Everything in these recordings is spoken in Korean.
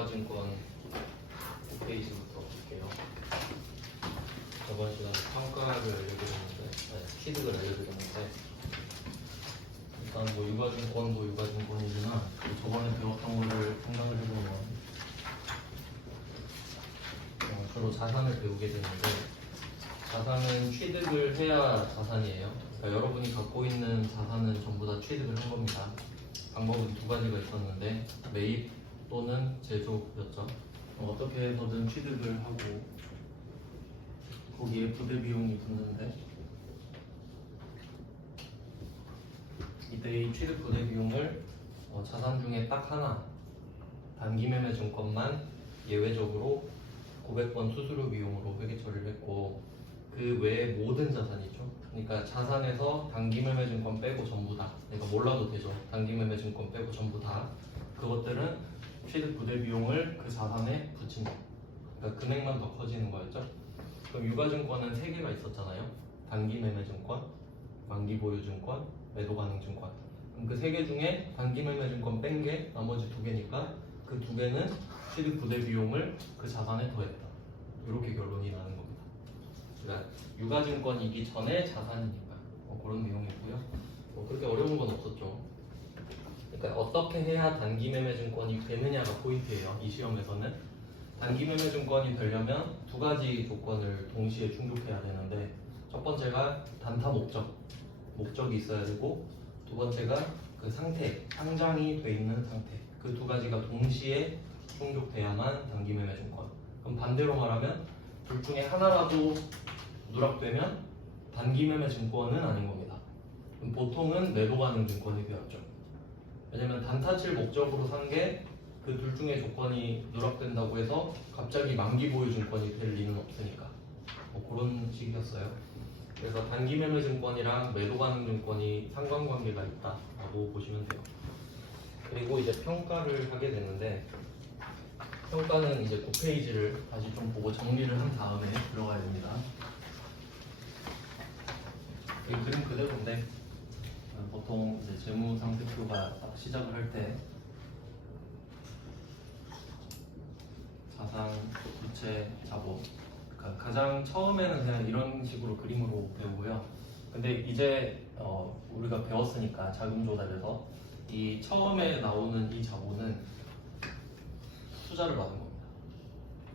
유가증권 5페이지부터 볼게요. 저번 시간에 평가를 알려드렸는데, 취득을 알려드렸는데, 일단 뭐 유가증권도 유가증권이지만 저번에 배웠던 거를 생각을 해보면 주로 자산을 배우게 되는데, 자산은 취득을 해야 자산이에요. 그러니까 여러분이 갖고 있는 자산은 전부 다 취득을 한 겁니다. 방법은 두 가지가 있었는데 매입 또는 제조였죠. 어떻게 해서든 취득을 하고 거기에 부대 비용이 붙는데 이때 이 취득 부대 비용을 자산 중에 딱 하나 단기 매매 증권만 예외적으로 900번 수수료 비용으로 회계 처리를 했고 그 외에 모든 자산이죠. 그러니까 자산에서 단기 매매 증권 빼고 전부 다, 그러니까 몰라도 되죠. 단기 매매 증권 빼고 전부 다 그것들은 취득 부대 비용을 그 자산에 붙인다. 그러니까 금액만 더 커지는 거였죠. 그럼 유가증권은 3개가 있었잖아요. 단기 매매 증권, 만기 보유 증권, 매도 가능 증권. 그럼 그 3개 중에 단기 매매 증권 뺀 게 나머지 2개니까 그 2개는 취득 부대 비용을 그 자산에 더했다. 이렇게 결론이 나는 겁니다. 그러니까 유가증권이기 전에 자산이니까 그런 내용이고요. 그렇게 어려운 건 없었죠. 그러니까 어떻게 해야 단기 매매 증권이 되느냐가 포인트예요. 이 시험에서는 단기 매매 증권이 되려면 2가지 조건을 동시에 충족해야 되는데, 첫 번째가 단타 목적이 있어야 되고, 두 번째가 그 상태, 상장이 돼 있는 상태. 그 2가지가 동시에 충족돼야만 단기 매매 증권. 그럼 반대로 말하면 둘 중에 하나라도 누락되면 단기 매매 증권은 아닌 겁니다. 그럼 보통은 매도 가능 증권이 되었죠. 왜냐면 단타칠 목적으로 산 게 그 둘 중에 조건이 누락된다고 해서 갑자기 만기 보유 증권이 될 리는 없으니까 그런 식이었어요. 그래서 단기 매매 증권이랑 매도 가능 증권이 상관관계가 있다라고 보시면 돼요. 그리고 이제 평가를 하게 되는데, 평가는 이제 9페이지를 다시 좀 보고 정리를 한 다음에 들어가야 됩니다. 이 그림 그대로인데 보통 이제 재무상태표가 딱 시작을 할 때 자산, 부채, 자본, 그러니까 가장 처음에는 그냥 이런 식으로 그림으로 배우고요. 근데 이제 우리가 배웠으니까 자금 조달에서 이 처음에 나오는 이 자본은 투자를 받은 겁니다.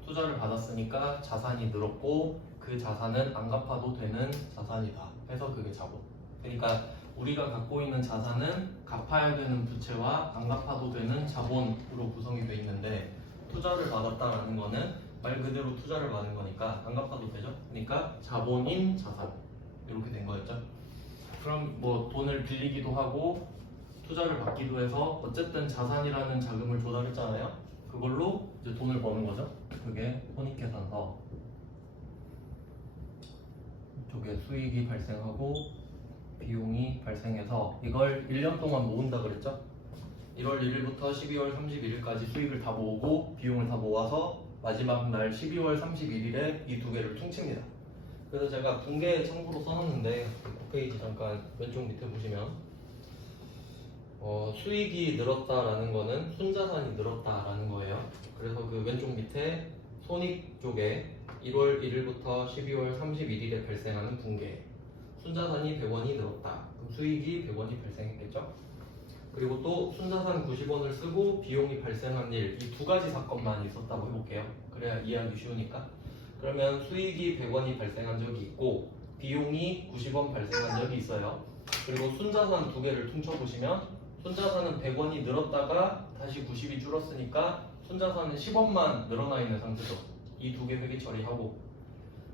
투자를 받았으니까 자산이 늘었고 그 자산은 안 갚아도 되는 자산이다 해서 그게 자본. 그러니까 우리가 갖고 있는 자산은 갚아야 되는 부채와 안 갚아도 되는 자본으로 구성이 되어 있는데, 투자를 받았다라는 거는 말 그대로 투자를 받은 거니까 안 갚아도 되죠. 그러니까 자본인 자산 이렇게 된 거였죠. 그럼 뭐 돈을 빌리기도 하고 투자를 받기도 해서 어쨌든 자산이라는 자금을 조달했잖아요. 그걸로 이제 돈을 버는 거죠. 그게 혼익계산서 이쪽에 수익이 발생하고 비용이 발생해서 이걸 1년 동안 모은다 그랬죠. 1월 1일부터 12월 31일까지 수익을 다 모으고 비용을 다 모아서 마지막 날 12월 31일에 이 2개를 퉁칩니다. 그래서 제가 분계 참고로 써놨는데 9페이지 잠깐 왼쪽 밑에 보시면 수익이 늘었다라는 거는 순자산이 늘었다라는 거예요. 그래서 그 왼쪽 밑에 손익 쪽에 1월 1일부터 12월 31일에 발생하는 분계, 순자산이 100원이 늘었다. 그럼 수익이 100원이 발생했겠죠? 그리고 또 순자산 90원을 쓰고 비용이 발생한 일, 이 2가지 사건만 있었다고 해볼게요. 그래야 이해하기 쉬우니까. 그러면 수익이 100원이 발생한 적이 있고 비용이 90원 발생한 적이 있어요. 그리고 순자산 2개를 퉁쳐보시면 순자산은 100원이 늘었다가 다시 90이 줄었으니까 순자산은 10원만 늘어나 있는 상태죠. 이 2개 회계 처리하고.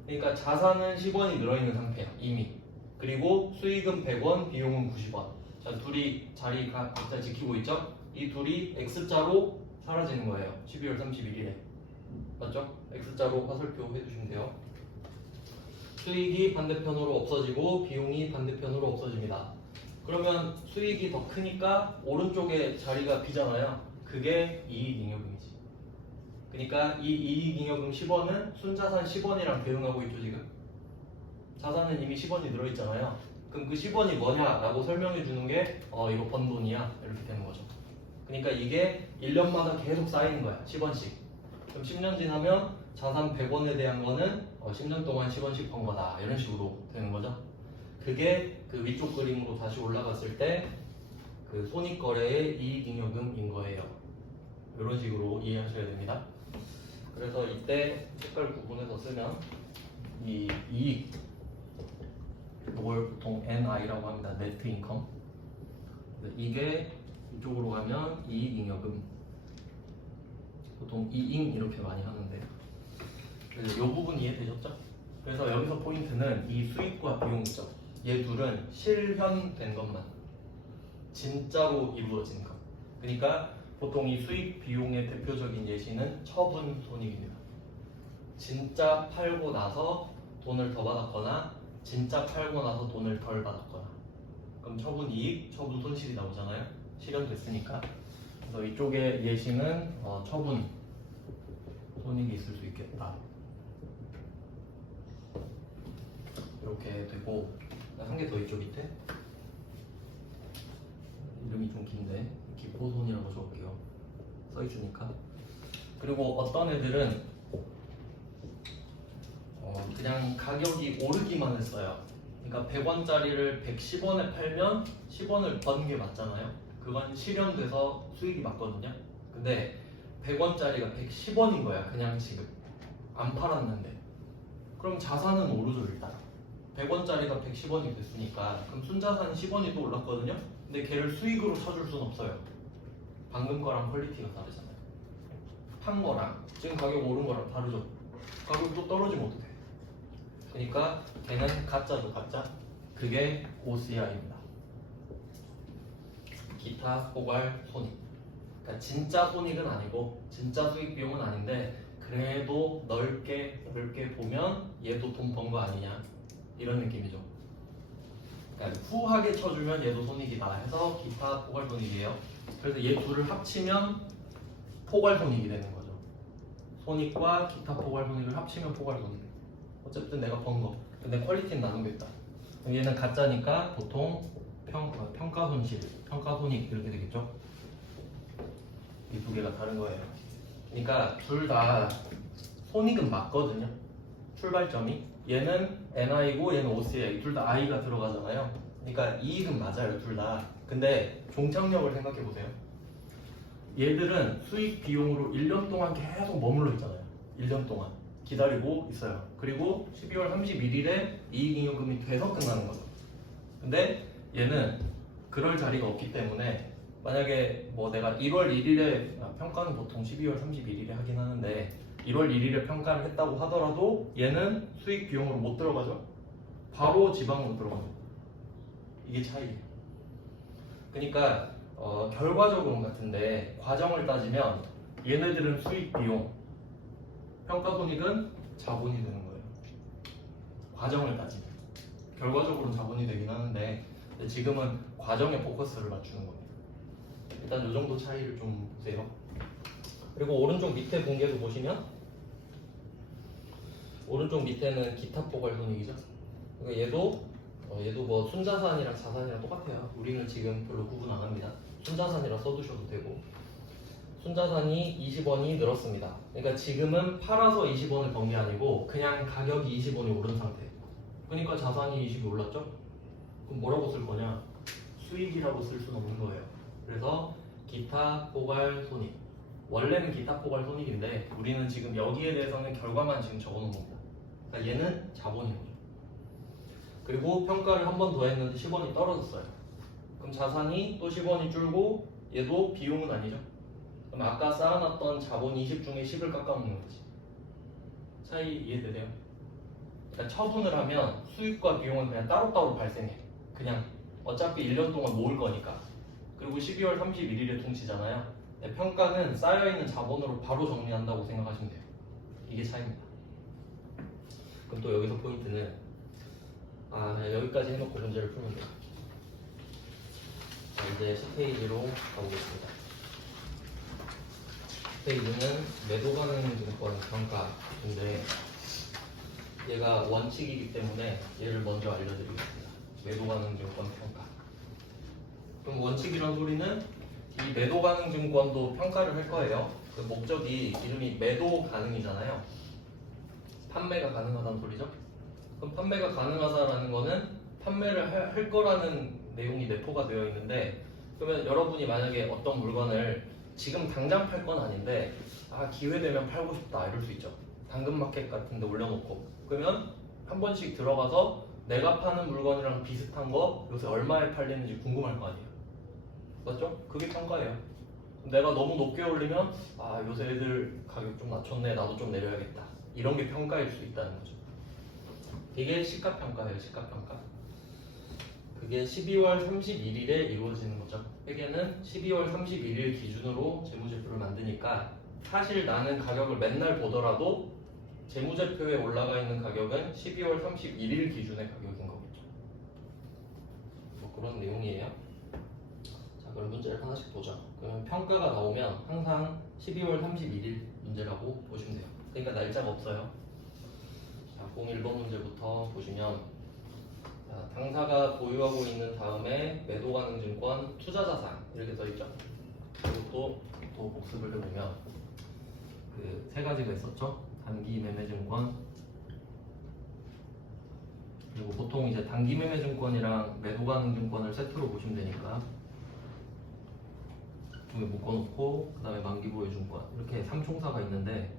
그러니까 자산은 10원이 늘어있는 상태야 이미. 그리고 수익은 100원, 비용은 90원. 자, 둘이 자리 각자 지키고 있죠? 이 둘이 X자로 사라지는 거예요. 12월 31일에. 맞죠? X자로 화살표 해주시면 돼요. 수익이 반대편으로 없어지고 비용이 반대편으로 없어집니다. 그러면 수익이 더 크니까 오른쪽에 자리가 비잖아요. 그게 이익잉여금이지. 그러니까 이 이익잉여금 10원은 순자산 10원이랑 대응하고 있죠 지금. 자산은 이미 10원이 들어있잖아요. 그럼 그 10원이 뭐냐라고 설명해 주는 게 이거 번 돈이야 이렇게 되는 거죠. 그러니까 이게 1년마다 계속 쌓이는 거야. 10원씩. 그럼 10년 지나면 자산 100원에 대한 거는 10년 동안 10원씩 번 거다. 이런 식으로 되는 거죠. 그게 그 위쪽 그림으로 다시 올라갔을 때 그 손익거래의 이익잉여금인 거예요. 이런 식으로 이해하셔야 됩니다. 그래서 이때 색깔 구분해서 쓰면 이 이익, 이걸 보통 NI라고 합니다. 네트 인컴. 이게 이쪽으로 가면 이익잉여금. 보통 이익 이렇게 많이 하는데. 그래서 이 부분 이해되셨죠? 그래서 여기서 포인트는 이 수익과 비용 있죠. 얘 둘은 실현된 것만, 진짜로 이루어진 것. 그러니까 보통 이 수익 비용의 대표적인 예시는 처분 손익입니다. 진짜 팔고 나서 돈을 더 받았거나 진짜 팔고 나서 돈을 덜 받았거나. 그럼 처분 이익, 처분 손실이 나오잖아요. 실현됐으니까. 그래서 이쪽의 예시는 처분 손익이 있을 수 있겠다. 이렇게 되고, 한 개 더 있죠 밑에. 이름이 좀 긴데 기포손이라고 적을게요. 써있으니까. 그리고 어떤 애들은 그냥 가격이 오르기만 했어요. 그러니까 100원짜리를 110원에 팔면 10원을 번 게 맞잖아요. 그건 실현돼서 수익이 맞거든요. 근데 100원짜리가 110원인 거야. 그냥 지금 안 팔았는데. 그럼 자산은 오르죠 일단. 100원짜리가 110원이 됐으니까 그럼 순자산이 10원이 또 올랐거든요. 근데 걔를 수익으로 쳐줄 순 없어요. 방금 거랑 퀄리티가 다르잖아요. 판 거랑 지금 가격 오른 거랑 다르죠. 가격이 또 떨어지면 어떡해. 그러니까 걔는 가짜죠 가짜. 그게 OCI입니다. 기타 포괄 손익. 그러니까 진짜 손익은 아니고 진짜 수익 비용은 아닌데 그래도 넓게 보면 얘도 돈 번 거 아니냐 이런 느낌이죠. 그러니까 후하게 쳐주면 얘도 손익이다 해서 기타 포괄 손익이에요. 그래서 얘 둘을 합치면 포괄 손익이 되는 거죠. 손익과 기타 포괄 손익을 합치면 포괄 손익. 어쨌든 내가 번 거. 근데 퀄리티는 나누겠다. 얘는 가짜니까 보통 평가 손실, 평가 손익 이렇게 되겠죠. 이 두 개가 다른 거예요. 그러니까 둘 다 손익은 맞거든요. 출발점이. 얘는 NI고 얘는 OCI. 둘 다 I가 들어가잖아요. 그러니까 이익은 맞아요, 둘 다. 근데 종착역을 생각해 보세요. 얘들은 수익 비용으로 1년 동안 계속 머물러 있잖아요. 1년 동안 기다리고 있어요. 그리고 12월 31일에 이익잉여금이 돼서 끝나는 거죠. 근데 얘는 그럴 자리가 없기 때문에 만약에 뭐 내가 1월 1일에 평가는 보통 12월 31일에 하긴 하는데 1월 1일에 평가를 했다고 하더라도 얘는 수익 비용으로 못 들어가죠. 바로 지방으로 들어가죠. 이게 차이예요. 그러니까 결과적으로는 같은데 과정을 따지면 얘네들은 수익 비용, 평가 손익은 자본이 되는 거예요. 과정을 따지면 결과적으로는 자본이 되긴 하는데 지금은 과정에 포커스를 맞추는 겁니다. 일단 이 정도 차이를 좀 보세요. 그리고 오른쪽 밑에 분계도 보시면 오른쪽 밑에는 기타 포괄 손익이죠. 그러니까 얘도 뭐 순자산이랑 자산이랑 똑같아요. 우리는 지금 별로 구분 안 합니다. 순자산이라 써두셔도 되고 순자산이 20원이 늘었습니다. 그러니까 지금은 팔아서 20원을 번 게 아니고 그냥 가격이 20원이 오른 상태. 그러니까 자산이 20이 올랐죠? 그럼 뭐라고 쓸 거냐? 수익이라고 쓸 수는 없는 거예요. 그래서 기타 포괄 손익. 원래는 기타 포괄 손익인데 우리는 지금 여기에 대해서는 결과만 지금 적어놓은 겁니다. 그러니까 얘는 자본인 거죠. 그리고 평가를 한 번 더 했는데 10원이 떨어졌어요. 그럼 자산이 또 10원이 줄고 얘도 비용은 아니죠. 그럼 아까 쌓아놨던 자본 20 중에 10을 깎아먹는 거지. 차이 이해되세요? 그러니까 처분을 하면 수익과 비용은 그냥 따로따로 발생해. 그냥 어차피 1년 동안 모을 거니까. 그리고 12월 31일에 통치잖아요. 평가는 쌓여있는 자본으로 바로 정리한다고 생각하시면 돼요. 이게 차이입니다. 그럼 또 여기서 포인트는 여기까지 해놓고 문제를 풀면 돼요. 자, 이제 10페이지로 가보겠습니다. 10페이지는 매도 가능 증권 평가인데 얘가 원칙이기 때문에 얘를 먼저 알려드리겠습니다. 매도 가능 증권 평가. 그럼 원칙이란 소리는 이 매도 가능 증권도 평가를 할 거예요. 그 목적이 이름이 매도 가능이잖아요. 판매가 가능하다는 소리죠. 그럼 판매가 가능하다라는 거는 판매를 할 거라는 내용이 내포가 되어 있는데, 그러면 여러분이 만약에 어떤 물건을 지금 당장 팔 건 아닌데 기회 되면 팔고 싶다 이럴 수 있죠. 당근마켓 같은 데 올려놓고 그러면 한 번씩 들어가서 내가 파는 물건이랑 비슷한 거 요새 얼마에 팔리는지 궁금할 거 아니에요. 맞죠? 그게 평가예요. 내가 너무 높게 올리면 요새 애들 가격 좀 낮췄네 나도 좀 내려야겠다 이런 게 평가일 수 있다는 거죠. 이게 시가평가예요. 시가평가. 그게 12월 31일에 이루어지는 거죠. 회계는 12월 31일 기준으로 재무제표를 만드니까 사실 나는 가격을 맨날 보더라도 재무제표에 올라가 있는 가격은 12월 31일 기준의 가격인 거겠죠. 뭐 그런 내용이에요. 자, 그럼 문제를 하나씩 보자. 그러면 평가가 나오면 항상 12월 31일 문제라고 보시면 돼요. 그러니까 날짜가 없어요. 자, 01번 문제부터 보시면 당사가 보유하고 있는 다음에 매도 가능 증권 투자자산 이렇게 써있죠. 그리고 또 복습을 해보면 그 세 가지가 있었죠. 단기 매매 증권, 그리고 보통 이제 단기 매매 증권이랑 매도 가능 증권을 세트로 보시면 되니까 중에 묶어놓고 그 다음에 만기 보유 증권 이렇게 3총사가 있는데,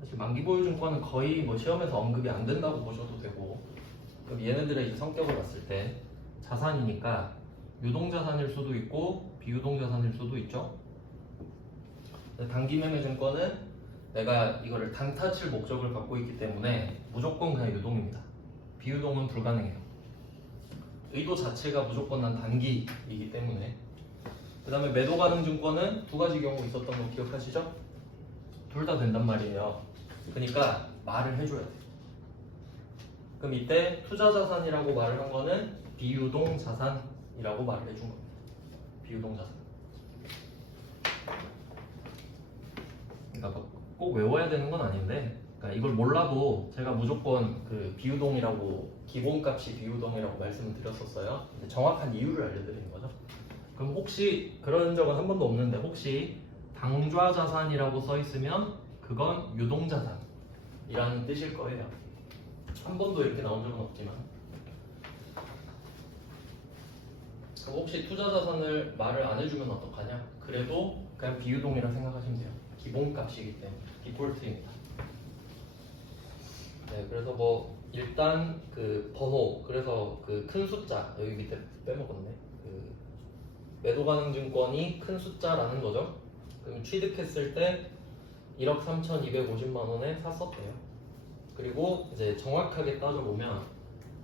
사실 만기 보유 증권은 거의 뭐 시험에서 언급이 안 된다고 보셔도 되고, 그럼 얘네들의 이제 성격을 봤을 때 자산이니까 유동자산일 수도 있고 비유동자산일 수도 있죠. 단기 매매 증권은 내가 이거를 단타 칠 목적을 갖고 있기 때문에 무조건 그냥 유동입니다. 비유동은 불가능해요. 의도 자체가 무조건 난 단기이기 때문에. 그 다음에 매도 가능 증권은 두 가지 경우 있었던 거 기억하시죠? 둘 다 된단 말이에요. 그러니까 말을 해줘야 돼. 그럼 이때 투자자산이라고 말을 한 거는 비유동자산이라고 말을 해준 겁니다. 비유동자산. 그러니까 꼭 외워야 되는 건 아닌데, 그러니까 이걸 몰라도 제가 무조건 그 비유동이라고 기본값이 비유동이라고 말씀을 드렸었어요. 정확한 이유를 알려드리는 거죠. 그럼 혹시 그런 적은 한 번도 없는데 혹시 당좌자산이라고 써 있으면 그건 유동자산이라는 뜻일 거예요. 한 번도 이렇게 나온 적은 없지만. 그럼 혹시 투자자산을 말을 안 해주면 어떡하냐? 그래도 그냥 비유동이라 생각하시면 돼요. 기본값이기 때문에 디폴트입니다. 네, 그래서 뭐 일단 그 번호, 그래서 그 큰 숫자 여기 밑에 빼먹었네. 그 매도 가능 증권이 큰 숫자라는 거죠. 그럼 취득했을 때 1억 3,250만 원에 샀었대요. 그리고 이제 정확하게 따져보면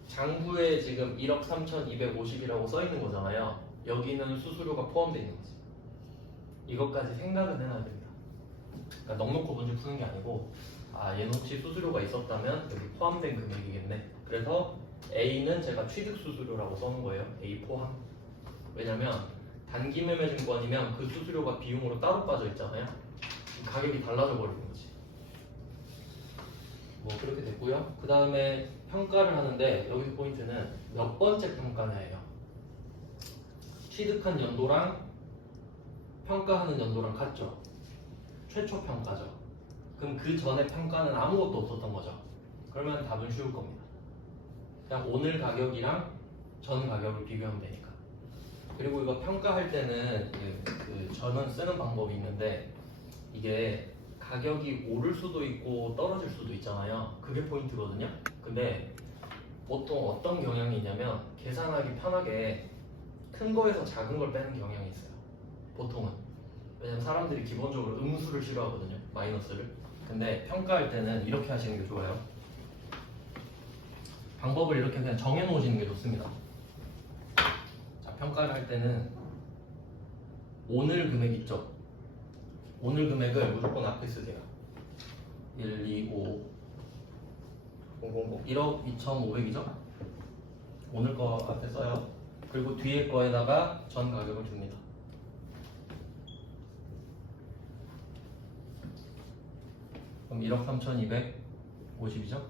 장부에 지금 1억 3,250이라고 써 있는 거잖아요. 여기는 수수료가 포함되어 있는 거지. 이것까지 생각은 해놔야 됩니다. 그러니까 넉넉히 문제 푸는 게 아니고 얘는 혹시 수수료가 있었다면 여기 포함된 금액이겠네. 그래서 A는 제가 취득 수수료라고 써놓은 거예요. A 포함. 왜냐면 단기 매매 증권이면 그 수수료가 비용으로 따로 빠져 있잖아요. 가격이 달라져 버리는 거지. 뭐 그렇게 됐고요. 그 다음에 평가를 하는데 여기 포인트는 몇 번째 평가냐예요. 취득한 연도랑 평가하는 연도랑 같죠. 최초 평가죠. 그럼 그 전에 평가는 아무것도 없었던 거죠. 그러면 답은 쉬울 겁니다. 그냥 오늘 가격이랑 전 가격을 비교하면 되니까. 그리고 이거 평가할 때는 그 저는 쓰는 방법이 있는데, 이게 가격이 오를 수도 있고 떨어질 수도 있잖아요. 그게 포인트거든요. 근데 보통 어떤 경향이 있냐면 계산하기 편하게 큰 거에서 작은 걸 빼는 경향이 있어요. 보통은. 왜냐면 사람들이 기본적으로 음수를 싫어하거든요. 마이너스를. 근데 평가할 때는 이렇게 하시는 게 좋아요. 방법을 이렇게 그냥 정해 놓으시는 게 좋습니다. 자, 평가를 할 때는 오늘 금액 있죠. 오늘 금액을 무조건 앞에 쓰세요. 1, 2, 5, 000 1억 2,500이죠? 오늘 거 앞에 써요. 그리고 뒤에 거에다가 전 가격을 줍니다. 그럼 1억 3,250이죠?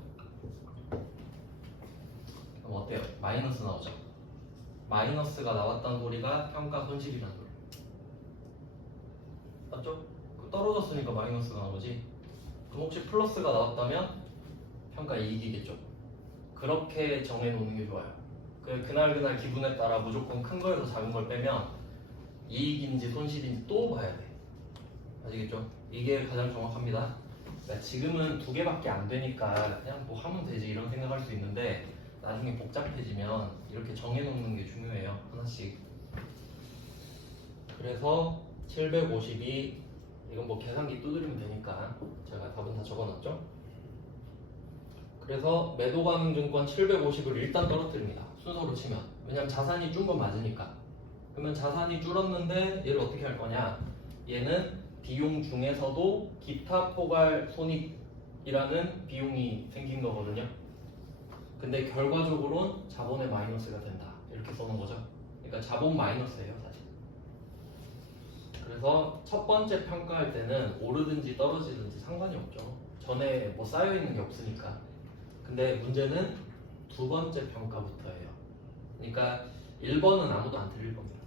그럼 어때요? 마이너스 나오죠? 마이너스가 나왔다는 소리가 평가 손실이라는 소리. 맞죠? 떨어졌으니까 마이너스가 나오지. 그럼 혹시 플러스가 나왔다면 평가 이익이겠죠. 그렇게 정해놓는 게 좋아요. 그날 기분에 따라 무조건 큰 거에서 작은 걸 빼면 이익인지 손실인지 또 봐야 돼. 아시겠죠? 이게 가장 정확합니다. 그러니까 지금은 두 개밖에 안 되니까 그냥 뭐 하면 되지 이런 생각할 수 있는데 나중에 복잡해지면 이렇게 정해놓는 게 중요해요. 하나씩. 그래서 752 이건 뭐 계산기 두드리면 되니까 제가 답은 다 적어놨죠. 그래서 매도가능증권 750을 일단 떨어뜨립니다. 순서로 치면. 왜냐면 자산이 준 건 맞으니까. 그러면 자산이 줄었는데 얘를 어떻게 할 거냐. 얘는 비용 중에서도 기타 포괄 손익이라는 비용이 생긴 거거든요. 근데 결과적으로는 자본의 마이너스가 된다. 이렇게 써놓은 거죠. 그러니까 자본 마이너스예요, 사실. 그래서 첫 번째 평가할 때는 오르든지 떨어지든지 상관이 없죠. 전에 뭐 쌓여있는 게 없으니까. 근데 문제는 두 번째 평가부터예요. 그러니까 1번은 아무도 안 틀릴 겁니다.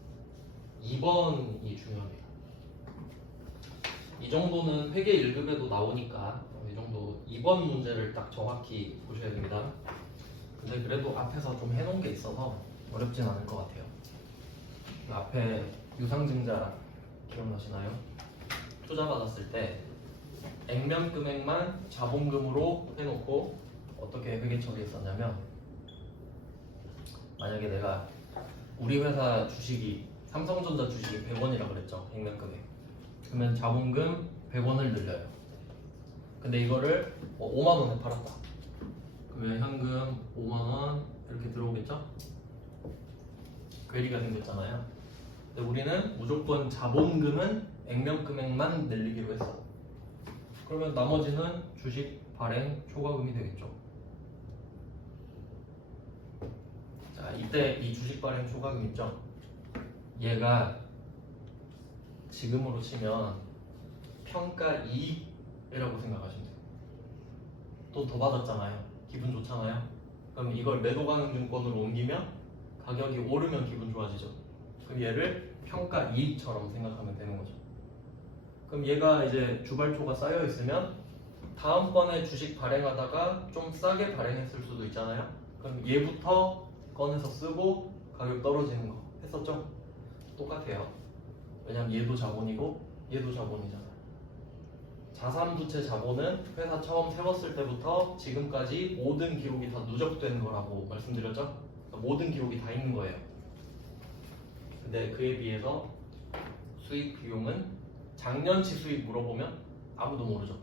2번이 중요합니다. 이 정도는 회계 1급에도 나오니까 이 정도 2번 문제를 딱 정확히 보셔야 됩니다. 근데 그래도 앞에서 좀 해놓은 게 있어서 어렵진 않을 것 같아요. 그 앞에 유상증자 기억나시나요? 투자 받았을 때 액면 금액만 자본금으로 해놓고 어떻게 회계 처리했었냐면, 만약에 내가 우리 회사 주식이 삼성전자 주식이 100원이라고 그랬죠. 액면 금액. 그러면 자본금 100원을 늘려요. 근데 이거를 5만 원에 팔았다. 그러면 현금 5만 원 이렇게 들어오겠죠? 괴리가 생겼잖아요. 근데 우리는 무조건 자본금은 액면 금액만 늘리기로 했어. 그러면 나머지는 주식 발행 초과금이 되겠죠. 자, 이때 이 주식 발행 초과금 있죠? 얘가 지금으로 치면 평가 이익이라고 생각하시면 돼요. 돈 더 받았잖아요. 기분 좋잖아요. 그럼 이걸 매도가능증권으로 옮기면 가격이 오르면 기분 좋아지죠. 그럼 얘를 평가 이익처럼 생각하면 되는 거죠. 그럼 얘가 이제 주발초가 쌓여 있으면 다음번에 주식 발행하다가 좀 싸게 발행했을 수도 있잖아요. 그럼 얘부터 꺼내서 쓰고 가격 떨어지는 거 했었죠? 똑같아요. 왜냐면 얘도 자본이고 얘도 자본이잖아요. 자산부채 자본은 회사 처음 세웠을 때부터 지금까지 모든 기록이 다 누적된 거라고 말씀드렸죠? 모든 기록이 다 있는 거예요. 근데 그에 비해서 수익 비용은 작년치 수익 물어보면 아무도 모르죠.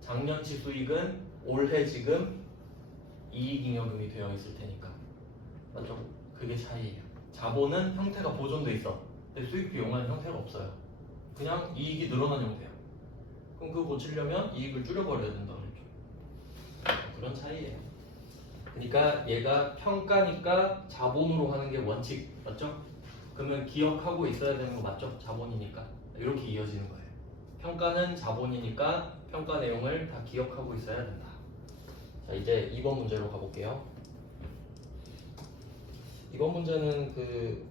작년치 수익은 올해 지금 이익잉여금이 되어 있을 테니까. 맞죠? 그게 차이예요. 자본은 형태가 보존돼 있어. 근데 수익 비용은 형태가 없어요. 그냥 이익이 늘어난 형태야. 그럼 그거 고치려면 이익을 줄여버려야 된다 그랬죠. 그런 차이예요. 그러니까 얘가 평가니까 자본으로 하는 게 원칙 맞죠? 그러면 기억하고 있어야 되는 거 맞죠? 자본이니까 이렇게 이어지는 거예요. 평가는 자본이니까 평가 내용을 다 기억하고 있어야 된다. 자, 이제 2번 문제로 가볼게요. 이번 문제는 그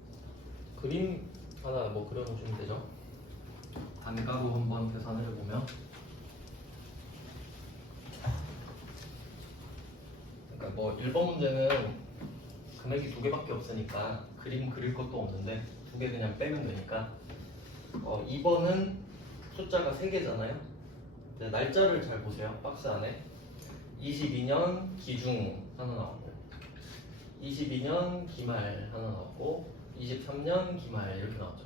그림 하나 뭐 그려놓으시면 되죠. 단가로 한번 계산을 해보면, 그러니까 뭐 1번 문제는 금액이 두 개밖에 없으니까 그림 그릴 것도 없는데 두 개 그냥 빼면 되니까 2번은 숫자가 3개잖아요. 날짜를 잘 보세요. 박스 안에 22년 기중 하나 나왔고 22년 기말 하나 나왔고 23년 기말 이렇게 나왔죠.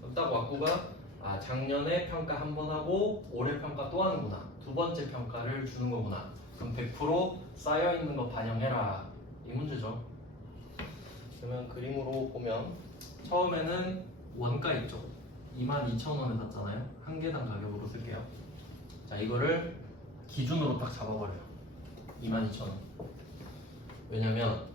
그럼 딱 왁구가 작년에 평가 한 번 하고 올해 평가 또 하는구나. 두 번째 평가를 주는 거구나. 그럼 100% 쌓여있는 거 반영해라. 이 문제죠. 그러면 그림으로 보면 처음에는 원가 있죠. 22,000원에 샀잖아요. 한 개당 가격으로 쓸게요. 자, 이거를 기준으로 딱 잡아버려요. 22,000원. 왜냐면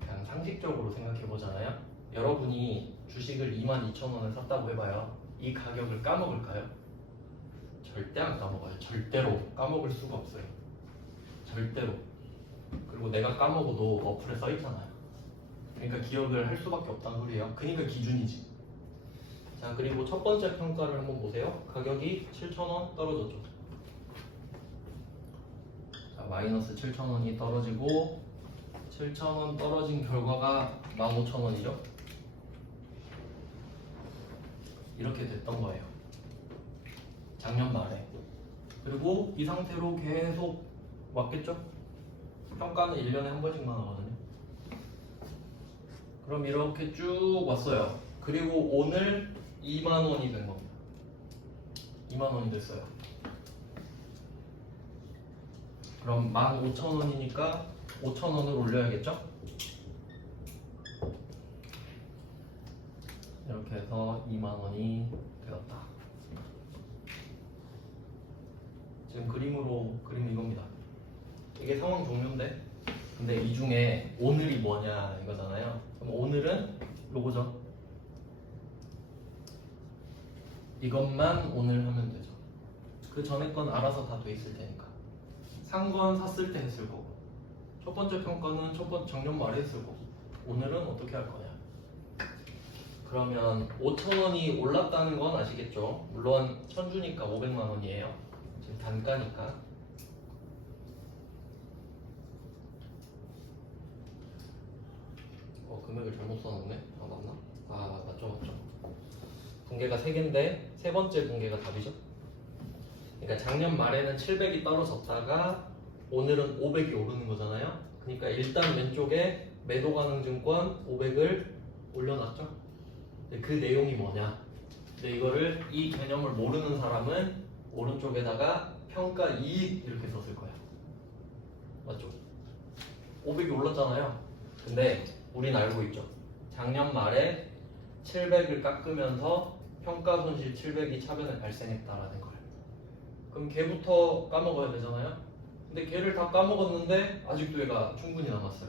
그냥 상식적으로 생각해보잖아요. 여러분이 주식을 22,000원에 샀다고 해봐요. 이 가격을 까먹을까요? 절대 안 까먹어요. 절대로 까먹을 수가 없어요. 절대로. 그리고 내가 까먹어도 어플에 써있잖아요. 그러니까 기억을 할 수밖에 없다는 소리예요. 그러니까 기준이지. 자, 그리고 첫 번째 평가를 한번 보세요. 가격이 7,000원 떨어졌죠. 자, 마이너스 7,000원이 떨어지고 7,000원 떨어진 결과가 15,000원이죠. 이렇게 됐던 거예요. 작년 말에. 그리고 이 상태로 계속 왔겠죠? 평가는 1년에 한 번씩만 하거든요. 그럼 이렇게 쭉 왔어요. 그리고 오늘 2만원이 된 겁니다. 2만원이 됐어요. 그럼 15,000원이니까 5,000원을 올려야겠죠? 이렇게 해서 2만원이 되었다. 지금 그림 이겁니다. 이게 상황 종료인데, 근데 이 중에 오늘이 뭐냐 이거잖아요. 그럼 오늘은 요거죠. 이것만 오늘 하면 되죠. 그 전에 건 알아서 다 돼 있을 테니까. 산 건 샀을 때 했을 거고, 첫 번째 평가는 작년 말에 했을 거고, 오늘은 어떻게 할 거냐. 그러면 5,000원이 올랐다는 건 아시겠죠? 물론 천주니까 500만 원이에요. 지금 단가니까. 금액을 잘못 써놨네. 맞나? 맞죠. 분계가 3개인데 세 번째 분계가 답이죠. 그러니까 작년 말에는 700이 떨어졌다가 오늘은 500이 오르는 거잖아요. 그러니까 일단 왼쪽에 매도 가능 증권 500을 올려놨죠. 그 내용이 뭐냐? 근데 이거를 이 개념을 모르는 사람은 오른쪽에다가 평가 이익 이렇게 썼을 거야. 맞죠? 500이 올랐잖아요. 근데 우린 알고 있죠. 작년 말에 700을 깎으면서 평가 손실 700이 차변에 발생했다라는 걸. 그럼 걔부터 까먹어야 되잖아요. 근데 걔를 다 까먹었는데 아직도 얘가 충분히 남았어요.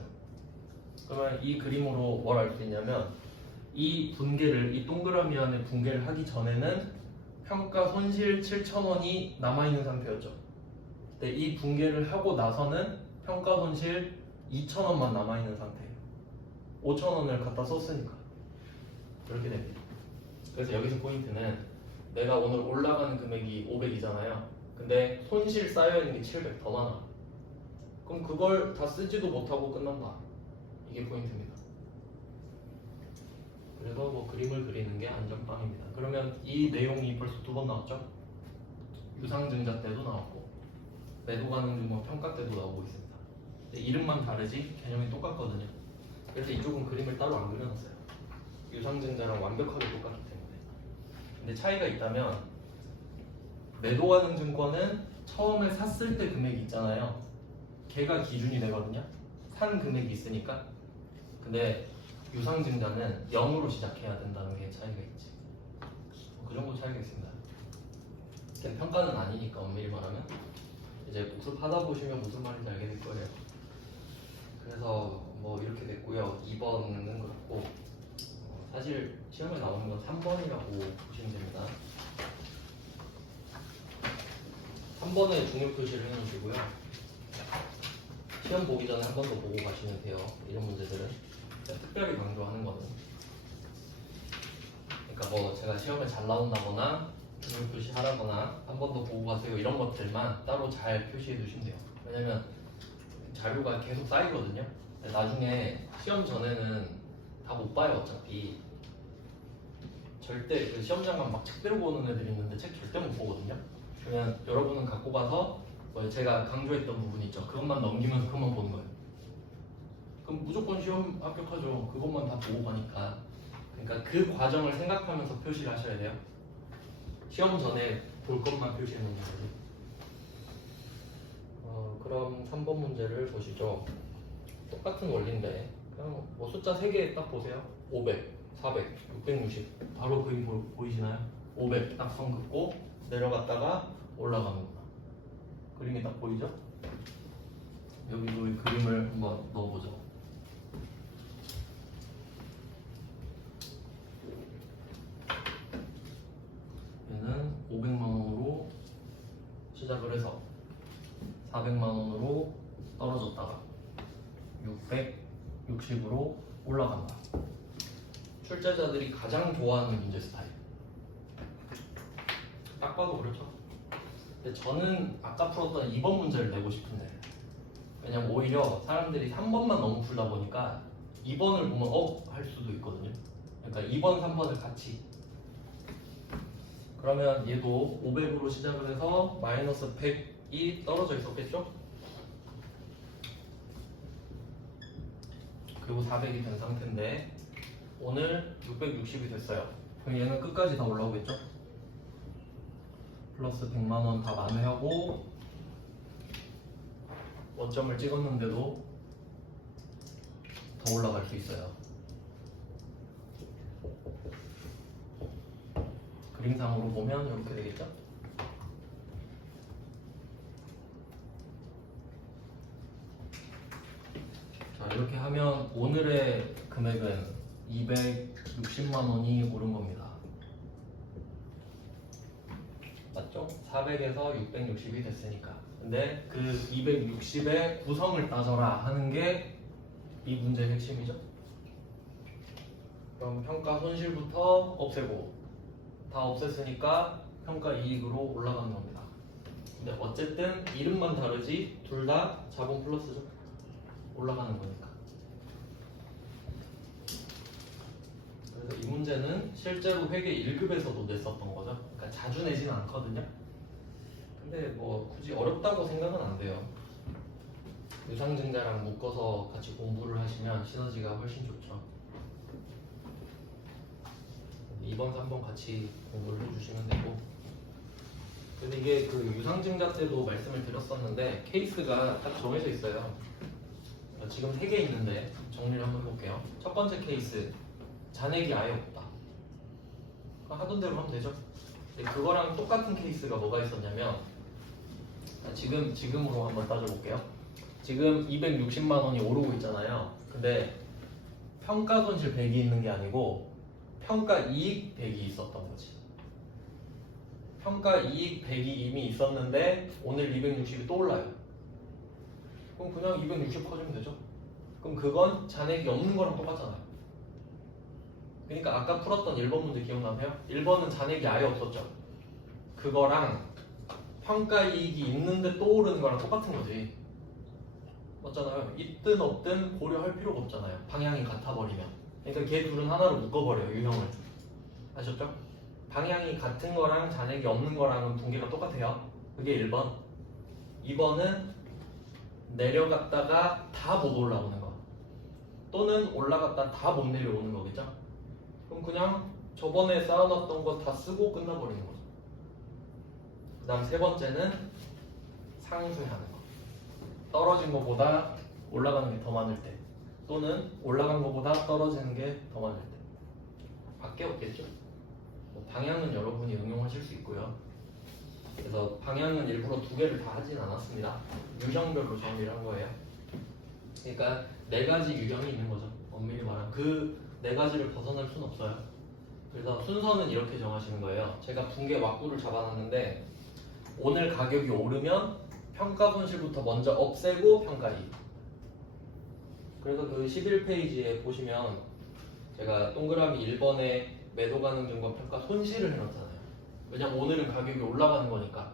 그러면 이 그림으로 뭘 알 수 있냐면 이 분계를, 이 동그라미 안에 분계를 하기 전에는 평가 손실 7,000원이 남아있는 상태였죠. 근데 이 분계를 하고 나서는 평가 손실 2,000원만 남아있는 상태예요. 5,000원을 갖다 썼으니까. 그렇게 됩니다. 그래서 여기서 포인트는 내가 오늘 올라가는 금액이 500이잖아요. 근데 손실 쌓여있는 게 700 더 많아. 그럼 그걸 다 쓰지도 못하고 끝난다. 이게 포인트입니다. 그래서 뭐 그림을 그리는 게 안전빵입니다. 그러면 이 내용이 벌써 2번 나왔죠? 유상증자 때도 나왔고 매도 가능 증권 평가 때도 나오고 있습니다. 근데 이름만 다르지 개념이 똑같거든요. 그래서 이쪽은 그림을 따로 안 그려놨어요. 유상증자랑 완벽하게 똑같기 때문에. 근데 차이가 있다면 매도 가능 증권은 처음에 샀을 때 금액이 있잖아요. 걔가 기준이 되거든요. 산 금액이 있으니까. 근데 유상증자는 0으로 시작해야 된다는 게 차이가 있지. 그 정도 차이가 있습니다. 평가는 아니니까 엄밀히 말하면 이제 복습하다 보시면 무슨 말인지 알게 될 거예요. 그래서 뭐 이렇게 됐고요. 2번은 그렇고 사실 시험에 나오는 건 3번이라고 보시면 됩니다. 3번에 중요 표시를 해놓으시고요. 시험 보기 전에 한 번 더 보고 가시면 돼요. 이런 문제들은 특별히 강조하는 거는, 그러니까 뭐 제가 시험에 잘 나온다거나 중요 표시 하라거나 한 번 더 보고 가세요 이런 것들만 따로 잘 표시해 두시면 돼요. 왜냐면 자료가 계속 쌓이거든요. 나중에 시험 전에는 다 못 봐요. 어차피 절대 그 시험장관 막 책 들고 오는 애들이 있는데 책 절대 못 보거든요. 그러면 여러분은 갖고 가서 뭐 제가 강조했던 부분 있죠. 그것만 넘기면서 그것만 보는 거예요. 그럼 무조건 시험 합격하죠. 그것만 다 보고 가니까. 그러니까 그 과정을 생각하면서 표시를 하셔야 돼요. 시험 전에 볼 것만 표시해 놓는 거지. 그럼 3번 문제를 보시죠. 똑같은 원리인데 그냥 뭐 숫자 3개 딱 보세요. 500, 400, 660 바로 그림 보이시나요? 500 딱 선 긋고 내려갔다가 올라가는구나. 그림이 딱 보이죠? 여기도 이 그림을 한번 넣어보죠. 얘는 500만원으로 시작을 해서 400만원으로 떨어졌다가 660으로 올라간다. 출제자들이 가장 좋아하는 문제 스타일. 딱 봐도 그렇죠. 근데 저는 아까 풀었던 2번 문제를 내고 싶은데, 왜냐면 오히려 사람들이 3번만 너무 풀다 보니까 2번을 보면 할 수도 있거든요. 그러니까 2번, 3번을 같이. 그러면 얘도 500으로 시작을 해서 마이너스 100이 떨어져 있었겠죠? 그리고 400이 된 상태인데 오늘 660이 됐어요. 그럼 얘는 끝까지 다 올라오겠죠? 플러스 100만원 다 만회하고 원점을 찍었는데도 더 올라갈 수 있어요. 그림상으로 보면 이렇게 되겠죠? 자, 이렇게 하면 오늘의 금액은 260만 원이 오른 겁니다. 맞죠? 400에서 660이 됐으니까. 근데 그 260의 구성을 따져라 하는 게 이 문제의 핵심이죠. 그럼 평가 손실부터 없애고 다 없앴으니까 평가 이익으로 올라가는 겁니다. 근데 어쨌든 이름만 다르지 둘 다 자본 플러스죠. 올라가는 거니까. 그래서 이 문제는 실제로 회계 1급에서도 냈었던 거죠. 그러니까 자주 내지는 않거든요. 근데 뭐 굳이 어렵다고 생각은 안 돼요. 유상증자랑 묶어서 같이 공부를 하시면 시너지가 훨씬 좋죠. 2번, 3번 같이 공부를 해주시면 되고. 근데 이게 그 유상증자 때도 말씀을 드렸었는데 케이스가 딱 정해져 있어요. 지금 3개 있는데 정리를 한번 해볼게요. 첫 번째 케이스, 잔액이 아예 없다. 하던 대로 하면 되죠. 근데 그거랑 똑같은 케이스가 뭐가 있었냐면 지금으로 한번 따져볼게요. 지금 260만 원이 오르고 있잖아요. 근데 평가 손실 100이 있는 게 아니고 평가 이익 100이 있었던 거지. 평가 이익 100이 이미 있었는데 오늘 260이 또 올라요. 그럼 그냥 260 커지면 되죠. 그럼 그건 잔액이 없는 거랑 똑같잖아요. 그러니까 아까 풀었던 1번 문제 기억나세요? 1번은 잔액이 아예 없었죠. 그거랑 평가 이익이 있는데 또 오르는 거랑 똑같은 거지. 맞잖아요. 있든 없든 고려할 필요가 없잖아요. 방향이 같아버리면. 그러니까 걔 둘은 하나로 묶어버려요. 유형을. 아셨죠? 방향이 같은 거랑 잔액이 없는 거랑은 붕괴가 똑같아요. 그게 1번. 2번은 내려갔다가 다 못 올라오는 거. 또는 올라갔다 다 못 내려오는 거겠죠? 그럼 그냥 저번에 쌓아놨던 거 다 쓰고 끝나버리는 거죠. 그 다음 세 번째는 상승하는 거. 떨어진 것보다 올라가는 게 더 많을 때, 또는 올라간 것보다 떨어지는 게 더 많을 때. 밖에 없겠죠. 뭐 방향은 여러분이 응용하실 수 있고요. 그래서 방향은 일부러 2개를 다 하진 않았습니다. 유형별로 정리를 한 거예요. 그러니까 4가지 유형이 있는 거죠. 엄밀히 말하면 그 4가지를 벗어날 수는 없어요. 그래서 순서는 이렇게 정하시는 거예요. 제가 붕괴 왁구를 잡아놨는데 오늘 가격이 오르면 평가 손실부터 먼저 없애고 평가 이익. 그래서 그 11페이지에 보시면 제가 동그라미 1번에 매도 가능 증권 평가 손실을 해놨잖아요. 왜냐면 오늘은 가격이 올라가는 거니까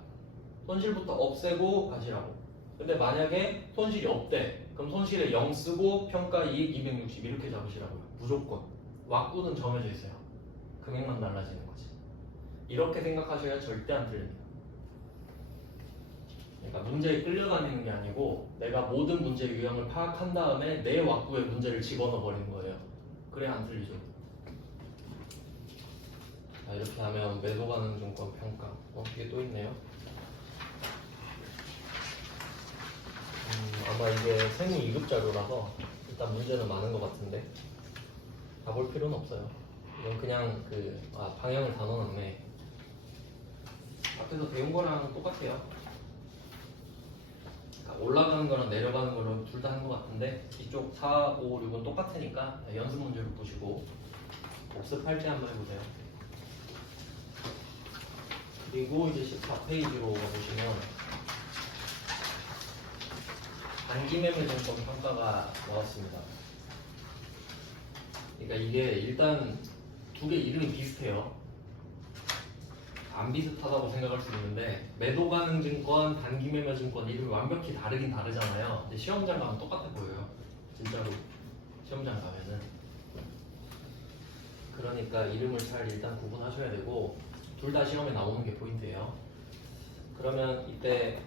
손실부터 없애고 가시라고. 근데 만약에 손실이 없대. 그럼 손실에 0 쓰고 평가 이익 260 이렇게 잡으시라고요. 무조건. 왁구는 정해져 있어요. 금액만 달라지는 거지. 이렇게 생각하셔야 절대 안 틀립니다. 그러니까 문제에 끌려다니는 게 아니고 내가 모든 문제 유형을 파악한 다음에 내 왁구에 문제를 집어넣어 버리는 거예요. 그래야 안 틀리죠. 자, 이렇게 하면 매도 가능 증권 평가. 이게 또 있네요. 아마 이게 세무 2급 자료라서 일단 문제는 많은 것 같은데 다 볼 필요는 없어요. 이건 그냥 방향을 다 넣어놨네. 앞에서 배운 거랑 똑같아요. 그러니까 올라가는 거랑 내려가는 거랑 둘 다 한 것 같은데 이쪽 4, 5, 6은 똑같으니까 연습 문제로 보시고 복습할 때 한번 해보세요. 그리고 이제 14페이지로 가보시면 단기 매매 증권 평가가 나왔습니다. 그러니까 이게 일단 두 개 이름이 비슷해요. 안 비슷하다고 생각할 수 있는데 매도가능증권, 단기매매증권 이름이 완벽히 다르긴 다르잖아요. 근데 시험장 가면 똑같아 보여요. 진짜로 시험장 가면은. 그러니까 이름을 잘 일단 구분하셔야 되고 둘 다 시험에 나오는 게 포인트예요. 그러면 이때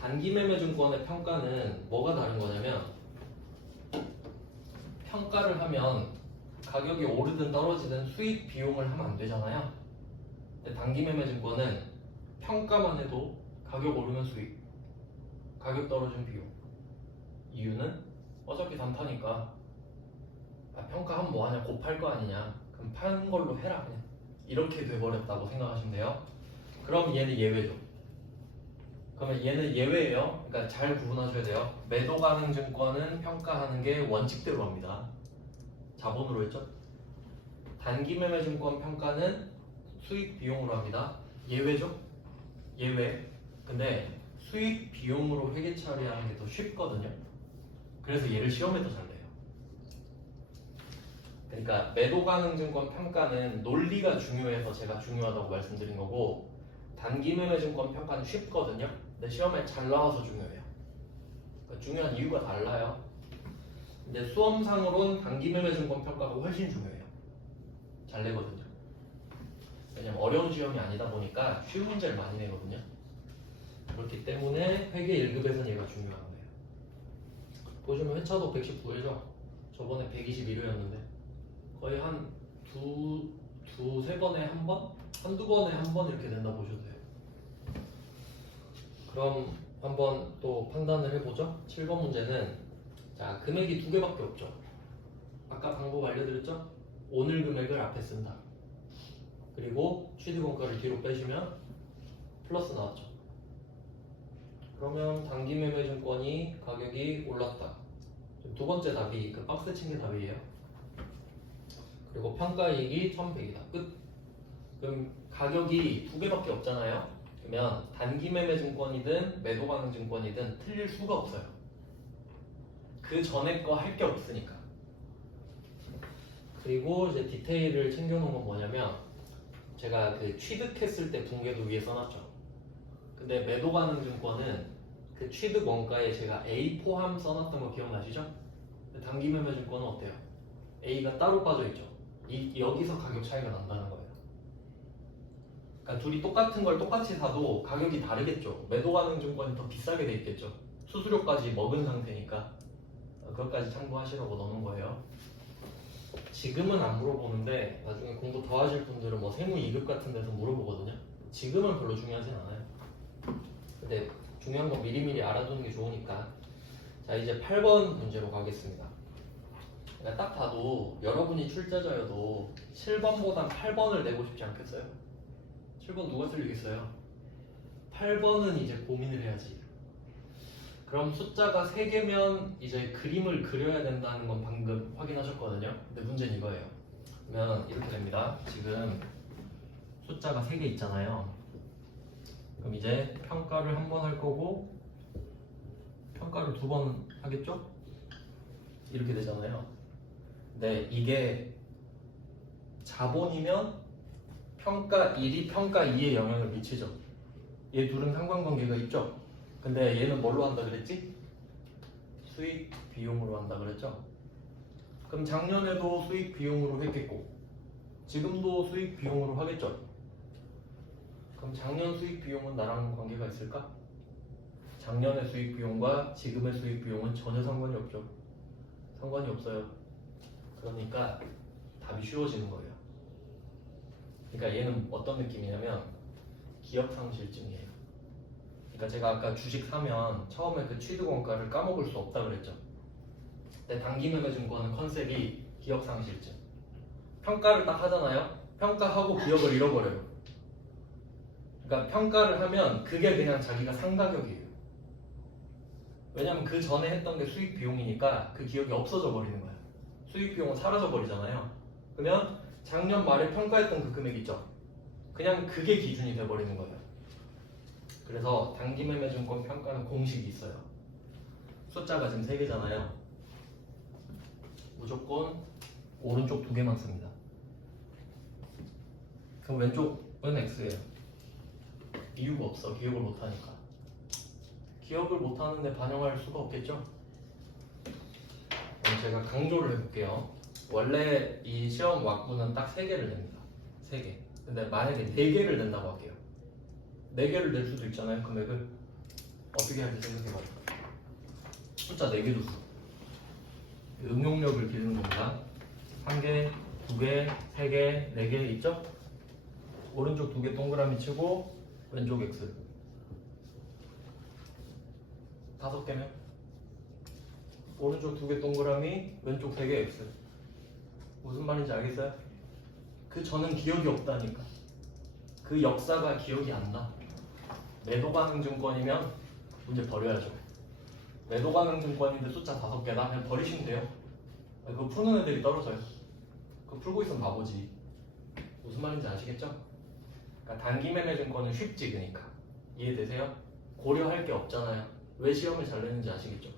단기매매증권의 평가는 뭐가 다른 거냐면 평가를 하면 가격이 오르든 떨어지든 수익 비용을 하면 안 되잖아요. 근데 단기매매증권은 평가만 해도 가격 오르면 수익, 가격 떨어지면 비용. 이유는 어차피 단타니까 평가하면 뭐하냐, 곧 팔 거 아니냐, 그럼 파는 걸로 해라 그냥 이렇게 돼버렸다고 생각하시면 돼요. 그럼 얘는 예외죠. 그러면 얘는 예외예요. 그러니까 잘 구분하셔야 돼요. 매도 가능 증권은 평가하는 게 원칙대로 합니다. 자본으로 했죠. 단기 매매 증권 평가는 수익 비용으로 합니다. 예외죠. 예외. 근데 수익 비용으로 회계 처리하는 게 더 쉽거든요. 그래서 얘를 시험에도 잘 내요. 그러니까 매도 가능 증권 평가는 논리가 중요해서 제가 중요하다고 말씀드린 거고 단기 매매 증권 평가는 쉽거든요. 근데 시험에 잘 나와서 중요해요. 그러니까 중요한 이유가 달라요. 근데 수험상으로는 단기 매매 증권 평가가 훨씬 중요해요. 잘 내거든요. 왜냐면 어려운 시험이 아니다 보니까 쉬운 문제를 많이 내거든요. 그렇기 때문에 회계 1급에서는 얘가 중요한 거예요. 보시면 회차도 119회죠. 저번에 121회였는데 거의 한 두세 번에 한 번? 한두 번에 한 번 이렇게 된다 보셔도 돼요. 그럼 한번 또 판단을 해보죠. 7번 문제는 자 금액이 두 개밖에 없죠. 아까 방법 알려드렸죠? 오늘 금액을 앞에 쓴다. 그리고 취득원가를 뒤로 빼시면 플러스 나왔죠. 그러면 단기매매증권이 가격이 올랐다. 두 번째 답이 그 박스 친 게 답이에요. 그리고 평가이익이 1100이다. 끝. 그럼 가격이 두 개밖에 없잖아요. 그러면 단기매매증권이든 매도가능증권이든 틀릴 수가 없어요. 그 전에 거 할 게 없으니까. 그리고 이제 디테일을 챙겨놓은 건 뭐냐면 제가 그 취득했을 때 붕괴도 위에 써놨죠. 근데 매도가능증권은 그 취득 원가에 제가 A 포함 써놨던 거 기억나시죠? 단기매매증권은 어때요? A가 따로 빠져있죠. 여기서 가격 차이가 난다는 거예요. 그러니까 둘이 똑같은 걸 똑같이 사도 가격이 다르겠죠. 매도가능증권이 더 비싸게 돼 있겠죠. 수수료까지 먹은 상태니까 그것까지 참고하시라고 넣는 거예요. 지금은 안 물어보는데 나중에 공부 더 하실 분들은 뭐 세무 2급 같은 데서 물어보거든요. 지금은 별로 중요하진 않아요. 근데 중요한 건 미리미리 알아두는 게 좋으니까. 자 이제 8번 문제로 가겠습니다. 그러니까 딱 봐도 여러분이 출제자여도 7번보단 8번을 내고 싶지 않겠어요? 7번 누가 틀리겠어요? 8번은 이제 고민을 해야지. 그럼 숫자가 3개면 이제 그림을 그려야 된다는 건 방금 확인하셨거든요. 근데 문제는 이거예요. 그러면 이렇게 됩니다. 지금 숫자가 3개 있잖아요. 그럼 이제 평가를 한 번 할 거고 평가를 2번 하겠죠? 이렇게 되잖아요. 근데 이게 자본이면 평가 1이 평가 2에 영향을 미치죠. 얘 둘은 상관관계가 있죠. 근데 얘는 뭘로 한다 그랬지? 수익 비용으로 한다 그랬죠? 그럼 작년에도 수익 비용으로 했겠고 지금도 수익 비용으로 하겠죠? 그럼 작년 수익 비용은 나랑 관계가 있을까? 작년의 수익 비용과 지금의 수익 비용은 전혀 상관이 없죠. 상관이 없어요. 그러니까 답이 쉬워지는 거예요. 그러니까 얘는 어떤 느낌이냐면 기억상실증이에요. 그러니까 제가 아까 주식 사면 처음에 그 취득원가를 까먹을 수 없다 그랬죠. 근데 단기매매증권은 컨셉이 기억상실증. 평가를 딱 하잖아요. 평가하고 기억을 잃어버려요. 그러니까 평가를 하면 그게 그냥 자기가 상가격이에요. 왜냐면 그 전에 했던 게 수익 비용이니까 그 기억이 없어져 버리는 거예요. 수익 비용은 사라져 버리잖아요. 그러면 작년 말에 평가했던 그 금액 있죠. 그냥 그게 기준이 돼 버리는 거예요. 그래서 단기매매증권 평가는 공식이 있어요. 숫자가 지금 3개잖아요. 무조건 오른쪽 2개만 씁니다. 그럼 왼쪽은 x예요. 이유가 없어. 기억을 못하니까. 기억을 못하는데 반영할 수가 없겠죠? 그럼 제가 강조를 해볼게요. 원래 이 시험 왁구는 딱 3개를 냅니다. 3개. 근데 만약에 4개를 낸다고 할게요. 4개를 낼 수도 있잖아요. 금액을 어떻게 할지 생각해봐요. 숫자 4개 줬어. 응용력을 기르는 겁니다. 1개, 2개, 3개, 4개 있죠? 오른쪽 2개 동그라미 치고 왼쪽 x 5개면 오른쪽 2개 동그라미 왼쪽 3개 x 무슨 말인지 알겠어요? 그 저는 기억이 없다니까. 그 역사가 기억이 안 나. 매도 가능 증권이면 문제 버려야죠. 매도 가능 증권인데 숫자 5개다? 그냥 버리시면 돼요. 그거 푸는 애들이 떨어져요. 그거 풀고 있으면 바보지. 무슨 말인지 아시겠죠? 그러니까 단기 매매 증권은 쉽지. 그러니까 이해되세요? 고려할 게 없잖아요. 왜 시험을 잘 내는지 아시겠죠?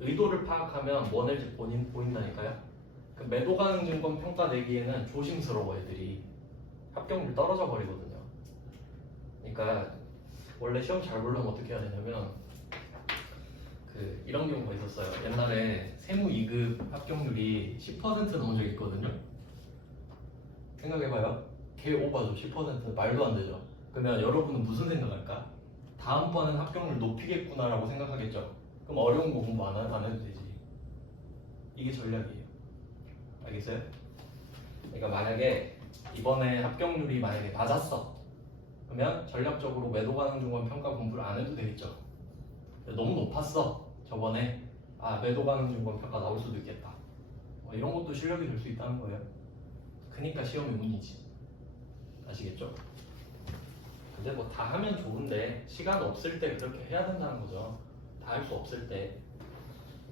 의도를 파악하면 뭐 낼지 보인다니까요. 그 매도 가능 증권 평가 내기에는 조심스러워. 애들이 합격률 떨어져 버리거든요. 그러니까 원래 시험 잘 보려면 어떻게 해야 되냐면 이런 경우가 있었어요. 옛날에 세무 2급 합격률이 10% 넘은 적이 있거든요. 생각해봐요. 개 오바죠. 10% 말도 안 되죠. 그러면 여러분은 무슨 생각할까? 다음번엔 합격률 높이겠구나라고 생각하겠죠. 그럼 어려운 거 공부 안 해도 되지. 이게 전략이에요. 알겠어요? 그러니까 만약에 이번에 합격률이 만약에 맞았어. 그러면 전략적으로 매도 가능 증권 평가 공부를 안 해도 되겠죠. 너무 높았어. 저번에 매도 가능 증권 평가 나올 수도 있겠다. 이런 것도 실력이 될 수 있다는 거예요. 그러니까 시험이 운이지. 아시겠죠? 근데 뭐 다 하면 좋은데 시간 없을 때 그렇게 해야 된다는 거죠. 다 할 수 없을 때.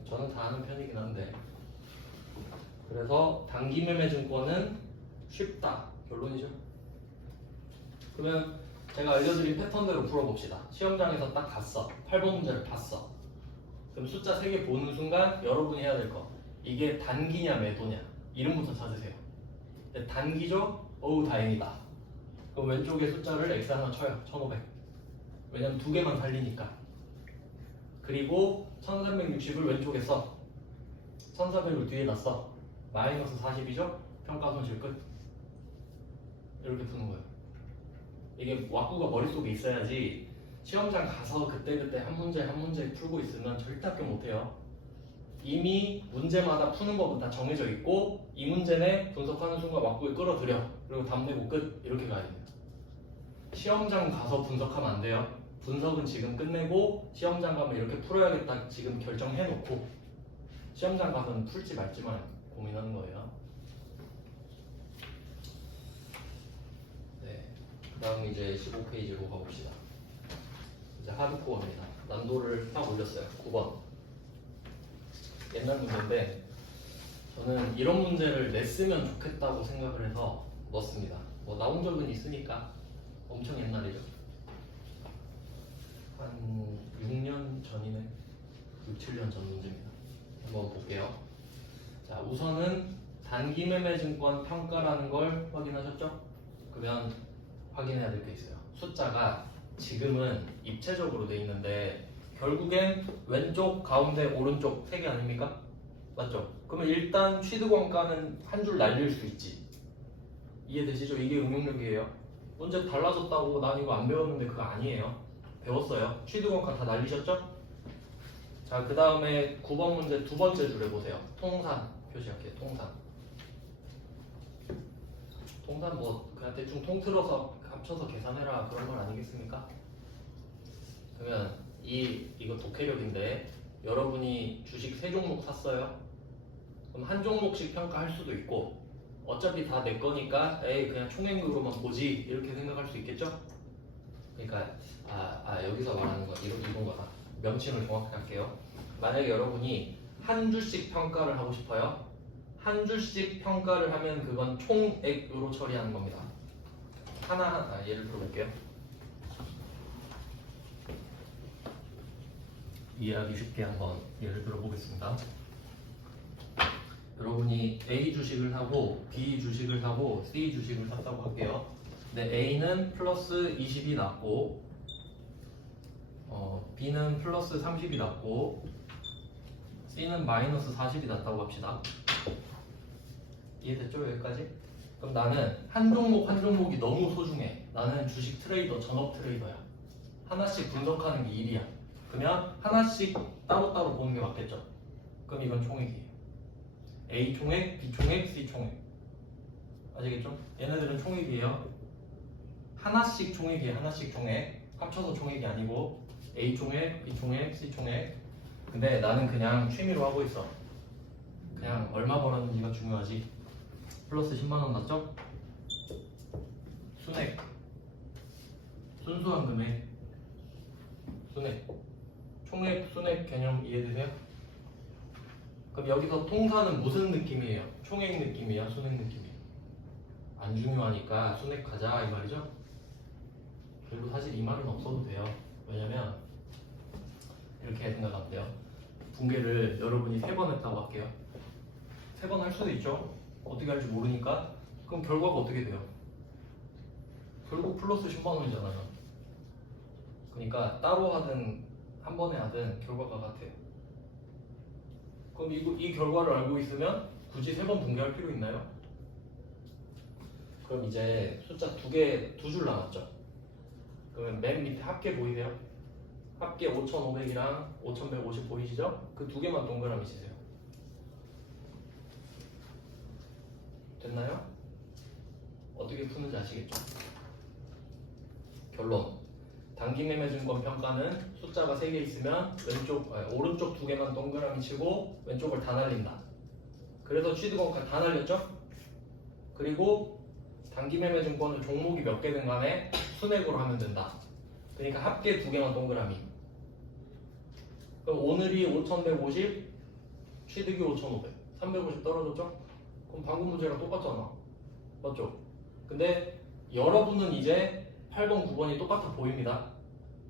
저는 다 하는 편이긴 한데. 그래서 단기 매매 증권은 쉽다. 결론이죠. 그러면 제가 알려드린 패턴대로 풀어봅시다. 시험장에서 딱 갔어. 8번 문제를 봤어. 그럼 숫자 3개 보는 순간 여러분이 해야 될 거. 이게 단기냐 매도냐. 이름부터 찾으세요. 단기죠? 어우 다행이다. 그럼 왼쪽에 숫자를 x 하나 쳐요. 1500. 왜냐면 2개만 살리니까. 그리고 1360을 왼쪽에 써. 1400을 뒤에다 써. 마이너스 40이죠? 평가 손실 끝. 이렇게 푸는 거예요. 이게 왁구가 머릿속에 있어야지 시험장 가서 그때그때 한 문제 한 문제 풀고 있으면 절대 합격 못해요. 이미 문제마다 푸는 법은 다 정해져 있고 이 문제내 분석하는 순간 왁구에 끌어들여. 그리고 답 내고 끝. 이렇게 가야 돼요. 시험장 가서 분석하면 안 돼요. 분석은 지금 끝내고 시험장 가면 이렇게 풀어야겠다 지금 결정해놓고 시험장 가서는 풀지 말지만 고민하는 거예요. 네, 그 다음 이제 15페이지로 가봅시다. 이제 하드코어입니다. 난도를 딱 올렸어요. 9번. 옛날 문제인데 저는 이런 문제를 냈으면 좋겠다고 생각을 해서 넣었습니다. 뭐 나온 적은 있으니까 엄청 옛날이죠. 한 6년 전이네. 6, 7년 전 문제입니다. 한번 볼게요. 자, 우선은 단기 매매 증권 평가라는 걸 확인하셨죠? 그러면 확인해야 될 게 있어요. 숫자가 지금은 입체적으로 돼 있는데 결국엔 왼쪽, 가운데, 오른쪽 3개 아닙니까? 맞죠? 그러면 일단 취득원가는 한 줄 날릴 수 있지. 이해되시죠? 이게 응용력이에요. 문제 달라졌다고 난 이거 안 배웠는데 그거 아니에요. 배웠어요. 취득원가 다 날리셨죠? 자, 그 다음에 9번 문제 두 번째 줄 해보세요. 통산 표시할게요. 통산 뭐 그냥 대충 통틀어서 합쳐서 계산해라 그런 건 아니겠습니까? 그러면 이거 독해력인데 여러분이 주식 3종목 샀어요. 그럼 한 종목씩 평가할 수도 있고 어차피 다 내 거니까 에이 그냥 총액으로만 보지 이렇게 생각할 수 있겠죠? 그러니까 여기서 말하는 거 이런 거다. 명칭을 정확히 할게요. 만약에 여러분이 한 주씩 평가를 하고 싶어요. 한 주씩 평가를 하면 그건 총액으로 처리하는 겁니다. 하나하나 예를 들어볼게요. 이해하기 쉽게 한번 예를 들어보겠습니다. 여러분이 A 주식을 사고 B 주식을 사고 C 주식을 샀다고 할게요. 근데 A는 플러스 20이 낮고 B는 플러스 30이 낮고 C는 마이너스 40이 낮다고 합시다. 이해됐죠? 여기까지? 그럼 나는 한 종목 한 종목이 너무 소중해. 나는 주식 트레이더, 전업 트레이더야. 하나씩 분석하는 게 일이야. 그러면 하나씩 따로따로 보는 게 맞겠죠? 그럼 이건 총액이에요. A 총액, B 총액, C 총액. 아시겠죠? 얘네들은 총액이에요. 하나씩 총액이에요. 하나씩 총액. 합쳐서 총액이 아니고 A 총액, B 총액, C 총액. 근데 나는 그냥 취미로 하고 있어. 그냥 얼마 벌었는지가 중요하지. 플러스 10만원 났죠? 순액. 순수한 금액. 순액. 총액, 순액 개념 이해되세요? 그럼 여기서 통사는 무슨 느낌이에요? 총액 느낌이야? 순액 느낌이야? 안 중요하니까 순액 하자 이 말이죠? 그리고 사실 이 말은 없어도 돼요. 왜냐면 이렇게 생각하면 돼요. 붕괴를 여러분이 3번 했다고 할게요. 3번 할 수도 있죠. 어떻게 할지 모르니까. 그럼 결과가 어떻게 돼요? 결국 플러스 10만원이잖아요. 그러니까 따로 하든 한 번에 하든 결과가 같아요. 그럼 이 결과를 알고 있으면 굳이 3번 붕괴할 필요 있나요? 그럼 이제 숫자 두 줄 남았죠. 그러면 맨 밑에 합계 보이세요? 합계 5,500이랑 5,150 보이시죠? 그 두 개만 동그라미 치세요. 됐나요? 어떻게 푸는지 아시겠죠? 결론. 단기매매증권 평가는 숫자가 3개 있으면 오른쪽 2개만 동그라미 치고 왼쪽을 다 날린다. 그래서 취득원가 다 날렸죠? 그리고 단기매매증권은 종목이 몇 개든 간에 순액으로 하면 된다. 그러니까 합계 2개만 동그라미. 그럼 오늘이 5,150, 취득이 5,500, 350 떨어졌죠? 그럼 방금 문제랑 똑같잖아. 맞죠? 근데 여러분은 이제 8번, 9번이 똑같아 보입니다.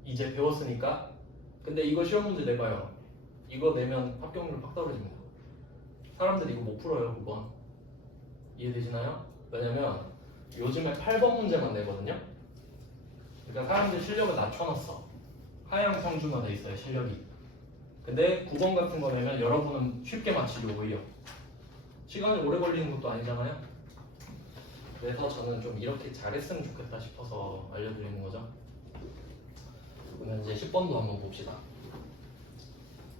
이제 배웠으니까. 근데 이거 시험 문제 내봐요. 이거 내면 합격률 팍 떨어집니다. 사람들이 이거 못 풀어요, 9번. 이해되시나요? 왜냐면 요즘에 8번 문제만 내거든요. 그러니까 사람들 실력을 낮춰놨어. 하향 평준화돼 있어요, 실력이. 근데 9번 같은 거 내면 여러분은 쉽게 맞히죠, 오히려. 시간이 오래 걸리는 것도 아니잖아요. 그래서 저는 좀 이렇게 잘했으면 좋겠다 싶어서 알려드리는 거죠. 그러면 이제 10번도 한번 봅시다.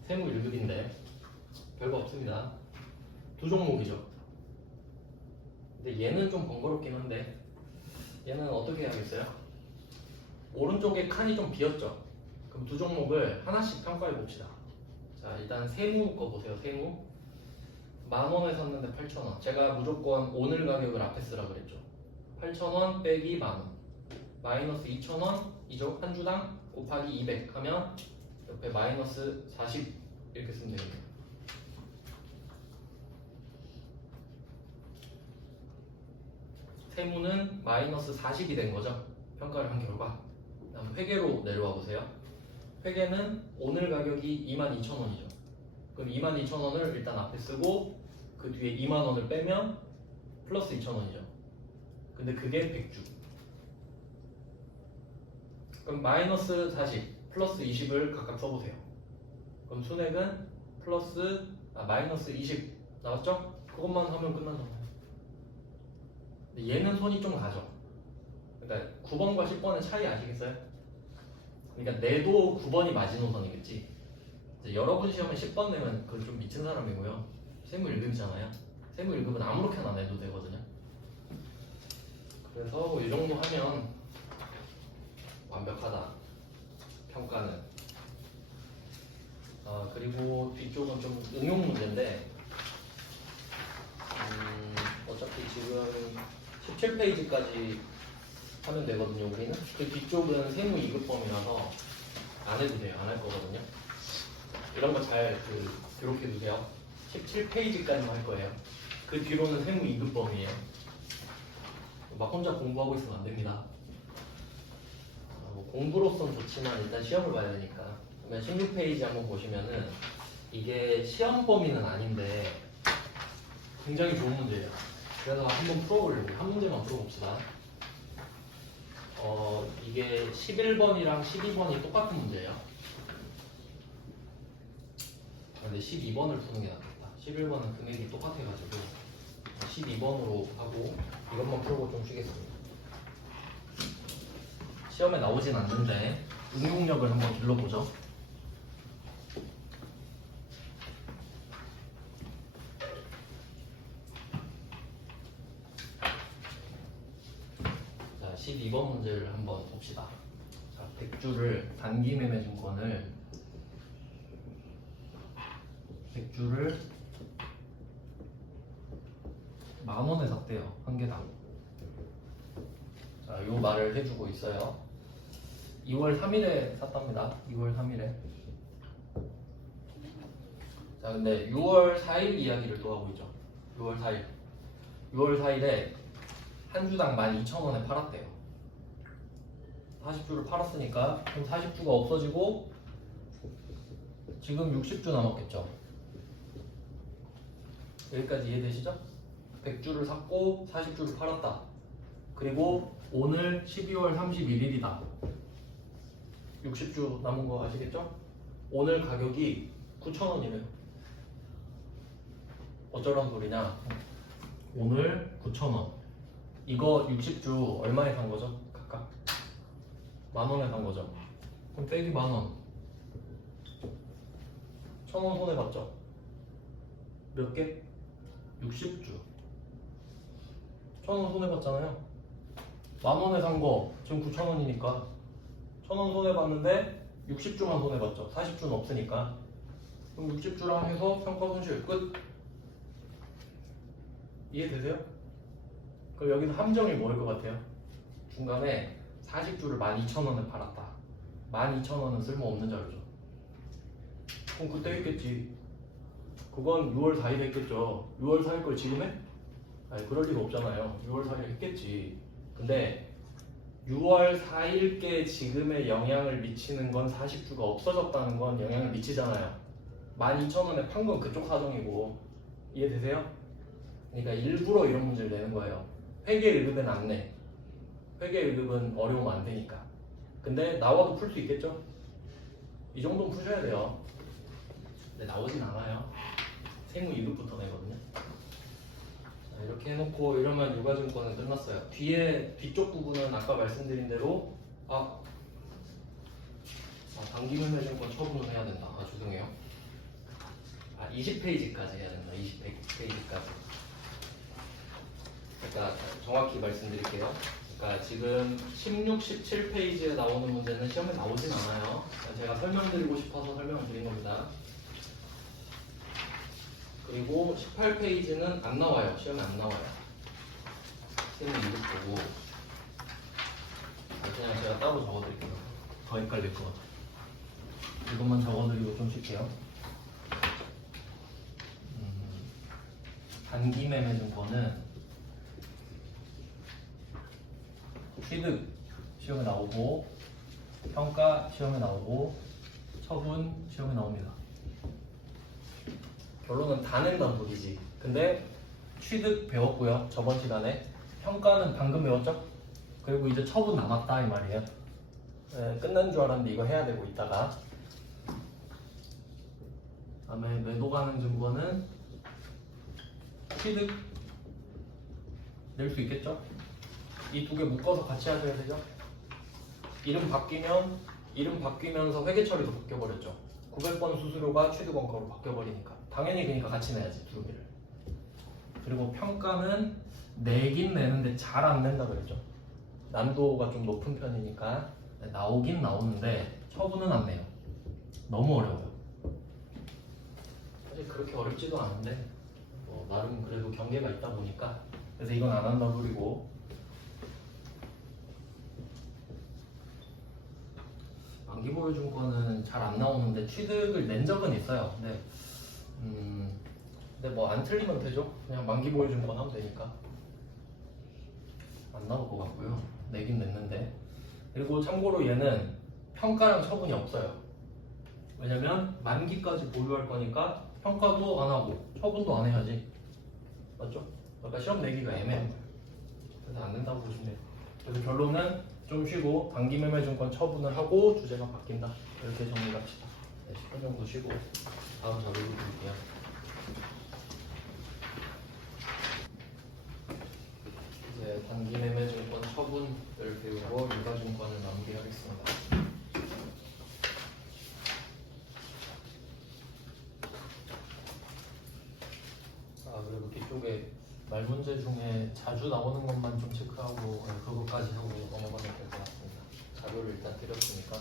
세무 1급인데 별거 없습니다. 두 종목이죠. 근데 얘는 좀 번거롭긴 한데 얘는 어떻게 해야겠어요? 오른쪽에 칸이 좀 비었죠. 그럼 두 종목을 하나씩 평가해 봅시다. 자, 일단 세무 거 보세요. 세무 10,000원에 샀는데 8,000원. 제가 무조건 오늘 가격을 앞에 쓰라 그랬죠. 8,000원 빼기 10,000원 마이너스 2,000원이죠. 한 주당 곱하기 200 하면 옆에 마이너스 40 이렇게 쓰면 됩니다. 세무는 마이너스 40이 된 거죠. 평가를 한 결과. 다음 회계로 내려와 보세요. 회계는 오늘 가격이 22,000원이죠. 그럼 22,000원을 일단 앞에 쓰고 그 뒤에 2만원을 빼면 플러스 2,000원이죠. 근데 그게 100주. 그럼 마이너스 40, 플러스 20을 각각 써보세요. 그럼 순액은 마이너스 20 나왔죠? 그것만 하면 끝나잖아요. 근데 얘는 손이 좀 가죠. 그러니까 9번과 10번의 차이 아시겠어요? 그러니까 내도 9번이 마지노선이겠지. 여러분 시험에 10번 내면 그건 좀 미친 사람이고요. 세무 1급이잖아요. 세무 1급은 아무렇게나 내도 되거든요. 그래서 이 정도 하면 완벽하다. 평가는. 그리고 뒤쪽은 좀 응용 문제인데 어차피 지금 17페이지까지 하면 되거든요. 우리는 그 뒤쪽은 세무 2급범이라서 안 해도 돼요. 안 할 거거든요. 이런 거 잘 기록해 두세요. 17페이지까지만 할 거예요. 그 뒤로는 세무 2급범이에요. 막 혼자 공부하고 있으면 안 됩니다. 공부로선 좋지만 일단 시험을 봐야 되니까. 그러면 16페이지 한번 보시면은 이게 시험 범위는 아닌데 굉장히 좋은 문제예요. 그래서 한번 풀어보려고 한 문제만 풀어봅시다. 이게 11번이랑 12번이 똑같은 문제예요. 근데 12번을 푸는 게 낫겠다. 11번은 금액이 똑같아가지고 12번으로 하고 이것만 풀고 좀 쉬겠습니다. 시험에 나오진 않는데 응용력을 한번 길러보죠. 자, 12번 문제를 한번 봅시다. 자, 100주를 단기 매매 증권을 100주를 10,000원에 샀대요. 한 개당. 자, 요 말을 해주고 있어요. 2월 3일에 샀답니다. 2월 3일에. 자, 근데 6월 4일 이야기를 또 하고 있죠. 6월 4일. 6월 4일에 한 주당 12,000원에 팔았대요. 40주를 팔았으니까 그럼 40주가 없어지고 지금 60주 남았겠죠. 여기까지 이해되시죠? 100주를 샀고 40주를 팔았다. 그리고 오늘 12월 31일이다. 60주 남은 거 아시겠죠? 오늘 가격이 9,000원이래요. 어쩌란 소리냐? 오늘 9,000원. 이거 60주 얼마에 산 거죠? 각각? 10,000원에 산 거죠. 그럼 빼기 10,000원. 1,000원 손해 봤죠? 몇 개? 60주. 1,000원 손해 봤잖아요. 10,000원에 산 거 지금 9,000원이니까 1,000원 손해 봤는데 60주만 손해 봤죠. 40주는 없으니까. 그럼 60주랑 해서 평가 손실 끝. 이해되세요? 그럼 여기서 함정이 뭐일 것 같아요? 중간에 40주를 12,000원에 팔았다. 12,000원은 쓸모없는 자료죠. 그럼 그때 했겠지. 그건 6월 4일에 했겠죠. 6월 4일 걸 지금 해? 아니, 그럴 리가 없잖아요. 6월 4일에 했겠지. 근데 6월 4일께 지금에 영향을 미치는 건 40주가 없어졌다는 건 영향을 미치잖아요. 12,000원에 판 건 그쪽 사정이고. 이해되세요? 그러니까 일부러 이런 문제를 내는 거예요. 회계 1급엔 안 내. 회계 1급은 어려우면 안 되니까. 근데 나와도 풀 수 있겠죠? 이 정도는 푸셔야 돼요. 근데 나오진 않아요. 세무 2급부터 내거든요. 자, 이렇게 해놓고 이러면 유가증권은 끝났어요. 뒤쪽 부분은 아까 말씀드린 대로 단기매매증권 처분을 해야 된다. 죄송해요. 20페이지까지 해야 된다. 20페이지까지. 그러니까 정확히 말씀드릴게요. 그러니까 지금 16, 17페이지에 나오는 문제는 시험에 나오진 않아요. 제가 설명드리고 싶어서 설명을 드린 겁니다. 그리고 18페이지는 안 나와요. 시험에 안 나와요. 시험에 이거 보고 그냥 제가 따로 적어드릴게요. 더 헷갈릴 것 같아요. 이것만 적어드리고 좀 쉴게요. 단기 매매 증권은 취득 시험에 나오고 평가 시험에 나오고 처분 시험에 나옵니다. 결론은 다 낸다는 소리지. 근데 취득 배웠고요. 저번 시간에. 평가는 방금 배웠죠? 그리고 이제 처분 남았다 이 말이에요. 끝난 줄 알았는데 이거 해야 되고 있다가. 다음에 매도 가능 증권은 취득 낼 수 있겠죠? 이 두 개 묶어서 같이 하셔야 되죠? 이름 바뀌면서 회계 처리도 바뀌어버렸죠. 900번 수수료가 취득 원가로 바뀌어버리니까 당연히 그러니까 같이 내야지 두 개를. 그리고 평가는 내긴 내는데 잘 안 낸다 그랬죠. 난도가 좀 높은 편이니까 나오긴 나오는데 처분은 안 내요. 너무 어려워요. 사실 그렇게 어렵지도 않은데 나름 그래도 경계가 있다 보니까 그래서 이건 안 한다 소리고. 만기보유증권은 잘 안 나오는데 취득을 낸 적은 있어요. 근데 뭐 안 틀리면 되죠. 그냥 만기보유증권 하면 되니까 안 나올 것 같고요. 내긴 냈는데. 그리고 참고로 얘는 평가랑 처분이 없어요. 왜냐면 만기까지 보유할 거니까 평가도 안 하고 처분도 안 해야지. 맞죠? 그러니까 시험 내기가 애매한 거예요. 그래서 안 된다고 보시면 돼요. 그래서 결론은 좀 쉬고 단기 매매 증권 처분을 하고 주제가 바뀐다. 이렇게 정리합시다. 네, 10분 정도 쉬고 다음 자료로 볼게요. 이제 단기 매매 증권 처분을 배우고 일가 증권을 마무리하겠습니다. 그리고 뒤쪽에 말 문제 중에 자주 나오는 것만 좀 체크하고 그것까지 하고 넘어가면 될 것 같습니다. 자료를 일단 드렸으니까.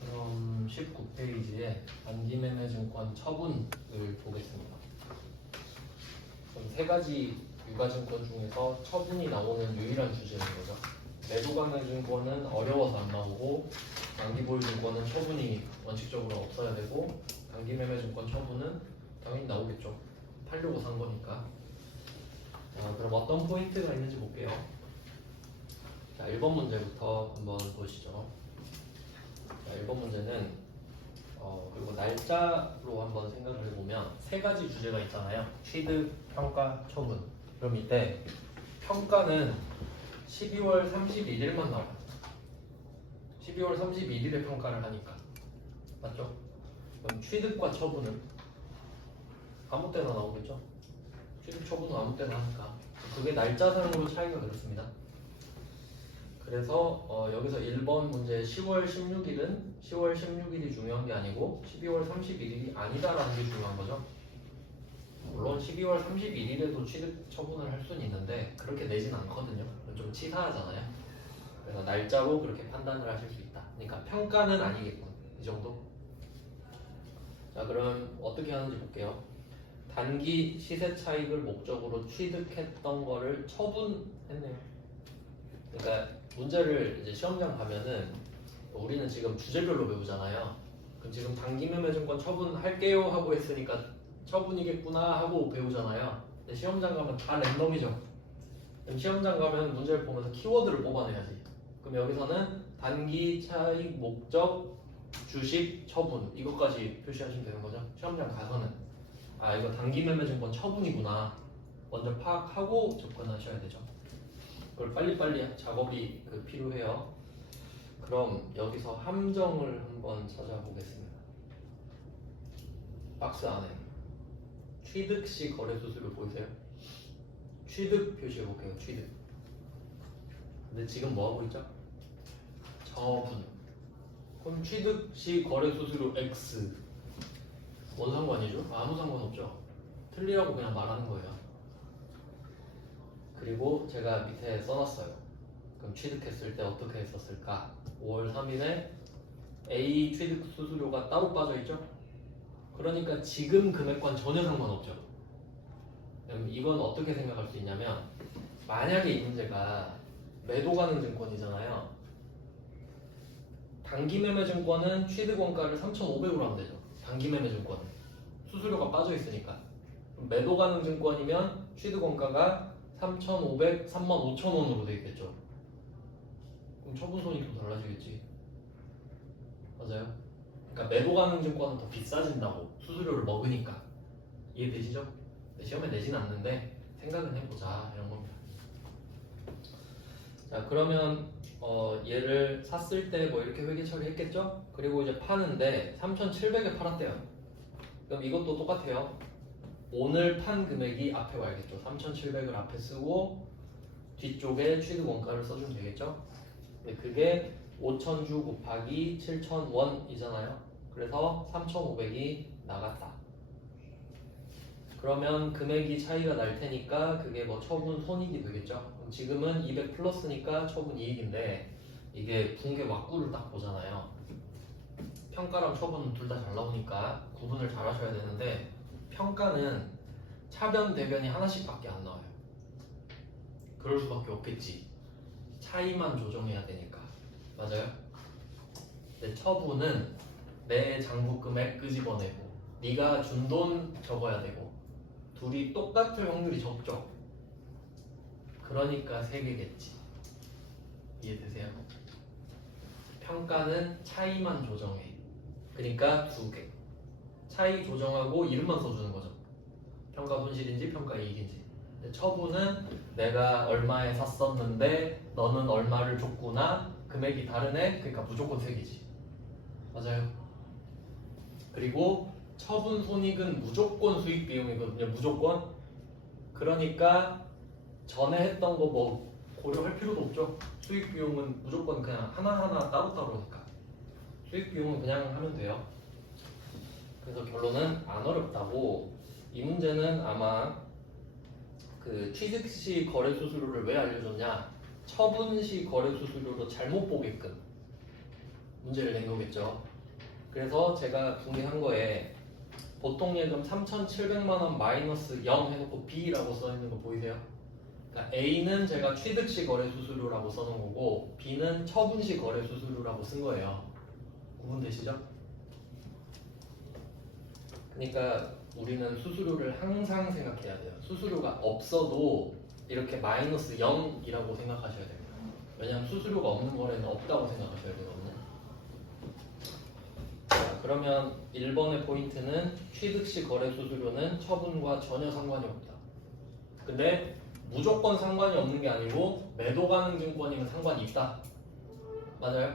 그럼 19페이지에 단기 매매 증권 처분을 보겠습니다. 그럼 세 가지 유가증권 중에서 처분이 나오는 유일한 주제인 거죠. 매도관계증권은 어려워서 안 나오고 만기보유증권은 처분이 원칙적으로 없어야 되고 단기 매매증권 처분은 당연히 나오겠죠. 팔려고 산 거니까. 자, 그럼 어떤 포인트가 있는지 볼게요. 자, 1번 문제부터 한번 보시죠. 자, 1번 문제는 그리고 날짜로 한번 생각을 해보면 세 가지 주제가 있잖아요. 취득, 평가, 처분. 그럼 이때 평가는 12월 31일만 나와요. 12월 31일에 평가를 하니까. 맞죠? 그럼 취득과 처분은 아무 때나 나오겠죠? 취득 처분은 아무 때나 하니까. 그게 날짜상으로 차이가 그렇습니다. 그래서 여기서 1번 문제 10월 16일은 10월 16일이 중요한 게 아니고 12월 31일이 아니다라는 게 중요한 거죠. 물론 12월 31일에도 취득 처분을 할 수는 있는데 그렇게 내진 않거든요. 좀 치사하잖아요. 그래서 날짜로 그렇게 판단을 하실 수 있다. 그러니까 평가는 아니겠군. 이 정도. 자, 그럼 어떻게 하는지 볼게요. 단기 시세 차익을 목적으로 취득했던 거를 처분했네요. 그러니까 문제를 이제 시험장 가면은 우리는 지금 주제별로 배우잖아요. 그럼 지금 단기 매매 증권 처분할게요 하고 했으니까 처분이겠구나 하고 배우잖아요. 근데 시험장 가면 다 랜덤이죠. 그럼 시험장 가면 문제를 보면서 키워드를 뽑아내야지. 그럼 여기서는 단기 차익 목적 주식 처분 이것까지 표시하시면 되는 거죠. 시험장 가서는 이거 단기 매매 증권 처분이구나 먼저 파악하고 접근하셔야 되죠. 그걸 빨리빨리 작업이 필요해요. 그럼 여기서 함정을 한번 찾아보겠습니다. 박스 안에 취득 시 거래 수수료 보이세요? 취득 표시해 볼게요. 취득. 근데 지금 뭐 하고 있죠? 처분. 그럼 취득 시 거래 수수료 X. 뭔 상관이죠? 아무 상관없죠. 틀리라고 그냥 말하는 거예요. 그리고 제가 밑에 써놨어요. 그럼 취득했을 때 어떻게 했었을까? 5월 3일에 A 취득 수수료가 따로 빠져있죠? 그러니까 지금 금액과는 전혀 상관없죠. 그럼 이건 어떻게 생각할 수 있냐면 만약에 이 문제가 매도 가능 증권이잖아요. 단기 매매 증권은 취득 원가를 3,500으로 하면 되죠. 단기 매매 증권은 수수료가 빠져있으니까. 매도 가능 증권이면 취득 원가가 3,500, 35,000원으로 되어 있겠죠. 그럼 처분 손익 좀 달라지겠지. 맞아요? 그러니까 매도 가능 증권은 더 비싸진다고 수수료를 먹으니까. 이해되시죠? 시험에 내진 않는데 생각은 해보자 이런 겁니다. 자, 그러면 얘를 샀을 때 뭐 이렇게 회계 처리했겠죠? 그리고 이제 파는데 3,700에 팔았대요. 그럼 이것도 똑같아요. 오늘 판 금액이 앞에 와야겠죠. 3,700을 앞에 쓰고 뒤쪽에 취득 원가를 써주면 되겠죠. 근데 그게 5,000주 곱하기 7,000원이잖아요. 그래서 3,500이 나갔다. 그러면 금액이 차이가 날 테니까 그게 뭐 처분 손익이 되겠죠. 그럼 지금은 200 플러스니까 처분 이익인데 이게 붕괴 왁구를 딱 보잖아요. 평가랑 처분은 둘 다 잘 나오니까 구분을 잘 하셔야 되는데 평가는 차변 대변이 하나씩밖에 안 나와요. 그럴 수밖에 없겠지. 차이만 조정해야 되니까. 맞아요? 근데 처분은 내 장부 금액 끄집어내고 네가 준 돈 적어야 되고 둘이 똑같을 확률이 적죠. 그러니까 3개겠지. 이해되세요? 평가는 차이만 조정해. 그러니까 2개. 차이 조정하고 이름만 써주는 거죠. 평가 손실인지 평가 이익인지. 근데 처분은 내가 얼마에 샀었는데 너는 얼마를 줬구나. 금액이 다르네. 그러니까 무조건 세기지. 맞아요. 그리고 처분 손익은 무조건 수익 비용이거든요. 무조건. 그러니까 전에 했던 거 뭐 고려할 필요도 없죠. 수익 비용은 무조건 그냥 하나하나 따로따로니까. 수익 비용은 그냥 하면 돼요. 그래서 결론은 안 어렵다고. 이 문제는 아마 그 취득 시 거래 수수료를 왜 알려줬냐? 처분 시 거래 수수료로 잘못 보게끔 문제를 낸 거겠죠. 그래서 제가 분리한 거에 보통 예금 3,700만 원 마이너스 0 해놓고 B라고 써 있는 거 보이세요? 그러니까 A는 제가 취득 시 거래 수수료라고 써놓은 거고 B는 처분 시 거래 수수료라고 쓴 거예요. 구분되시죠? 그러니까 우리는 수수료를 항상 생각해야 돼요. 수수료가 없어도 이렇게 마이너스 0이라고 생각하셔야 됩니다. 왜냐하면 수수료가 없는 거래는 없다고 생각하셔야 되거든요. 자, 그러면 1번의 포인트는 취득 시 거래 수수료는 처분과 전혀 상관이 없다. 근데 무조건 상관이 없는 게 아니고 매도 가능 증권이면 상관이 있다. 맞아요?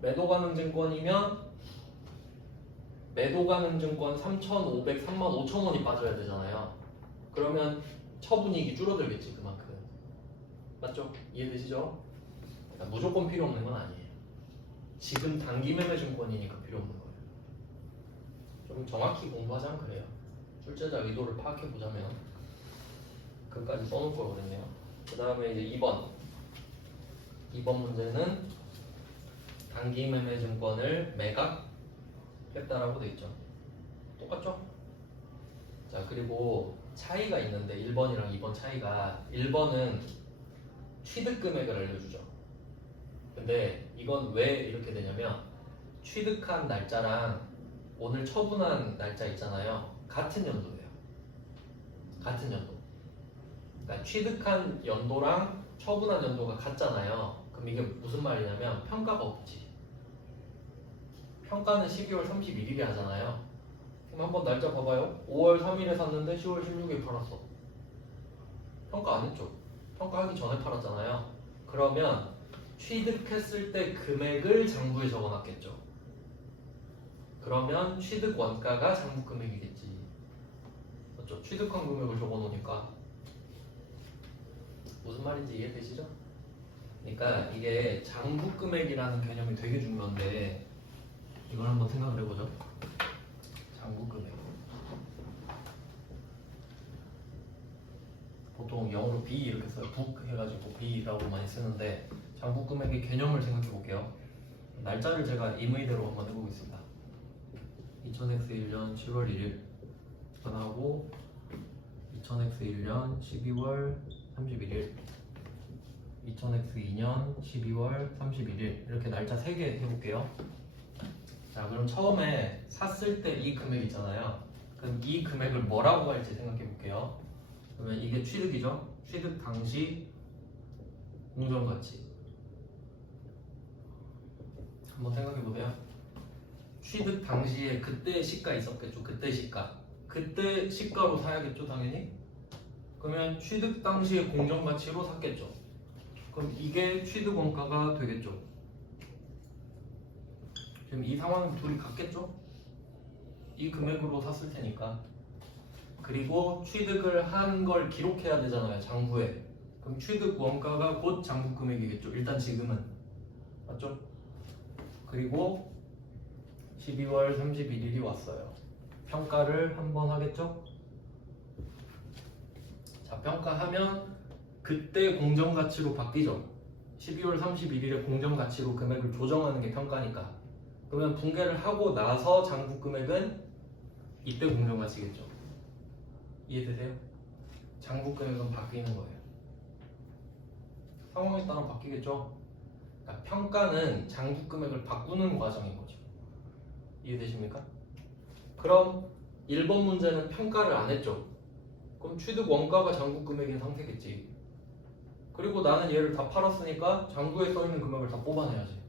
매도 가능 증권이면 매도 가능 증권 3,500, 35,000원이 빠져야 되잖아요. 그러면 처분이익이 줄어들겠지 그만큼. 맞죠? 이해되시죠? 그러니까 무조건 필요 없는 건 아니에요. 지금 단기 매매 증권이니까 필요 없는 거예요. 좀 정확히 공부하자면 그래요. 출제자 의도를 파악해 보자면 그까지 써놓을 걸 그랬네요. 그 다음에 이제 2번 문제는 단기 매매 증권을 매각했다라고 돼 있죠. 똑같죠? 자, 그리고 차이가 있는데 1번이랑 2번 차이가 1번은 취득 금액을 알려주죠. 근데 이건 왜 이렇게 되냐면 취득한 날짜랑 오늘 처분한 날짜 있잖아요. 같은 연도예요. 같은 연도. 그러니까 취득한 연도랑 처분한 연도가 같잖아요. 그럼 이게 무슨 말이냐면 평가가 없지. 평가는 12월 31일에 하잖아요. 그럼 한번 날짜 봐봐요. 5월 3일에 샀는데 10월 16일에 팔았어. 평가 안 했죠. 평가하기 전에 팔았잖아요. 그러면 취득했을 때 금액을 장부에 적어놨겠죠. 그러면 취득 원가가 장부 금액이겠지. 맞죠? 취득한 금액을 적어놓으니까 무슨 말인지 이해되시죠? 그러니까 이게 장부 금액이라는 개념이 되게 중요한데 이걸 한번 생각을 해보죠. 장부 금액. 보통 영어로 B 이렇게 써요. 북 해가지고 B라고 많이 쓰는데 장부 금액의 개념을 생각해 볼게요. 날짜를 제가 임의대로 한번 해보겠습니다. 2000X1년 7월 1일 전하고 2000X1년 12월 31일 2000X2년 12월 31일 이렇게 날짜 3개 해볼게요. 자, 그럼 처음에 샀을 때 이 금액 있잖아요. 그럼 이 금액을 뭐라고 할지 생각해 볼게요. 그러면 이게 취득이죠. 취득 당시 공정가치 한번 생각해 보세요. 취득 당시에 그때 시가 있었겠죠. 그때 시가. 그때 시가로 사야겠죠, 당연히. 그러면 취득 당시의 공정가치로 샀겠죠. 그럼 이게 취득 원가가 되겠죠. 지금 이 상황은 둘이 같겠죠? 이 금액으로 샀을 테니까. 그리고 취득을 한 걸 기록해야 되잖아요, 장부에. 그럼 취득 원가가 곧 장부 금액이겠죠. 일단 지금은. 맞죠? 그리고 12월 31일이 왔어요. 평가를 한번 하겠죠? 자, 평가하면 그때 공정가치로 바뀌죠. 12월 31일에 공정가치로 금액을 조정하는 게 평가니까. 그러면 분개를 하고 나서 장부 금액은 이때 공정가치겠죠. 이해되세요? 장부 금액은 바뀌는 거예요. 상황에 따라 바뀌겠죠. 그러니까 평가는 장부 금액을 바꾸는 과정인 거죠. 이해되십니까? 그럼 1번 문제는 평가를 안 했죠. 그럼 취득 원가가 장부 금액인 상태겠지. 그리고 나는 얘를 다 팔았으니까 장부에 써있는 금액을 다 뽑아내야지.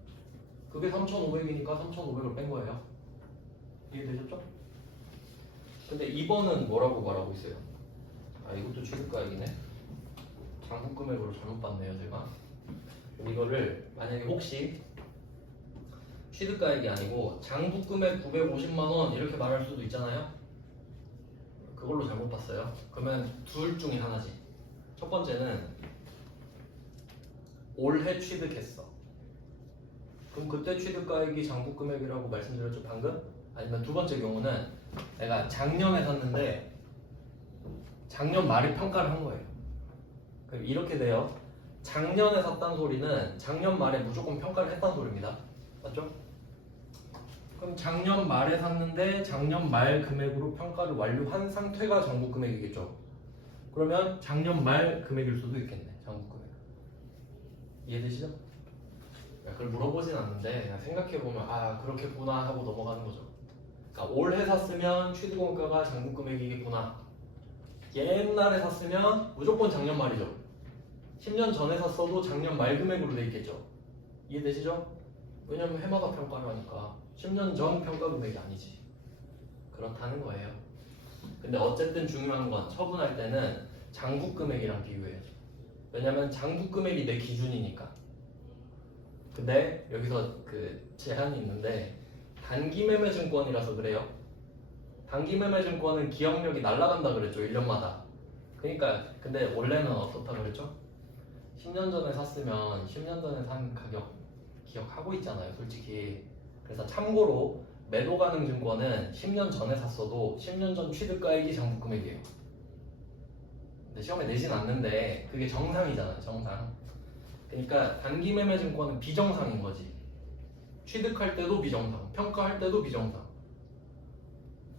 그게 3,500이니까 3,500을 뺀 거예요. 이해되셨죠? 근데 2번은 뭐라고 말하고 있어요? 아 이것도 취득가액이네. 장부 금액으로 잘못 봤네요 제가. 이거를 만약에 혹시 취득가액이 아니고 장부 금액 950만 원 이렇게 말할 수도 있잖아요. 그걸로 잘못 봤어요. 그러면 둘 중에 하나지. 첫 번째는 올해 취득했어. 그럼 그때 취득가액이 장부 금액이라고 말씀드렸죠 방금? 아니면 두 번째 경우는 내가 작년에 샀는데 작년 말에 평가를 한 거예요. 그럼 이렇게 돼요. 작년에 샀다는 소리는 작년 말에 무조건 평가를 했다는 소리입니다. 맞죠? 그럼 작년 말에 샀는데 작년 말 금액으로 평가를 완료한 상태가 장부 금액이겠죠. 그러면 작년 말 금액일 수도 있겠네. 장부 금액. 이해되시죠? 그걸 물어보진 않는데 그냥 생각해보면 아 그렇겠구나 하고 넘어가는 거죠. 그러니까 올해 샀으면 취득원가가 장부 금액이겠구나. 옛날에 샀으면 무조건 작년 말이죠. 10년 전에 샀어도 작년 말 금액으로 돼 있겠죠. 이해되시죠? 왜냐면 해마다 평가를 하니까 10년 전 평가 금액이 아니지. 그렇다는 거예요. 근데 어쨌든 중요한 건 처분할 때는 장부 금액이랑 비교해야죠. 왜냐면 장부 금액이 내 기준이니까. 근데 여기서 그 제한이 있는데 단기 매매 증권이라서 그래요. 단기 매매 증권은 기억력이 날아간다 그랬죠. 1년마다. 그러니까 근데 원래는 어떻다 그랬죠? 10년 전에 샀으면 10년 전에 산 가격 기억하고 있잖아요. 솔직히. 그래서 참고로 매도 가능 증권은 10년 전에 샀어도 10년 전 취득가액이 장부 금액이에요. 근데 시험에 내진 않는데 그게 정상이잖아요. 정상. 그러니까 단기 매매 증권은 비정상인 거지. 취득할 때도 비정상, 평가할 때도 비정상.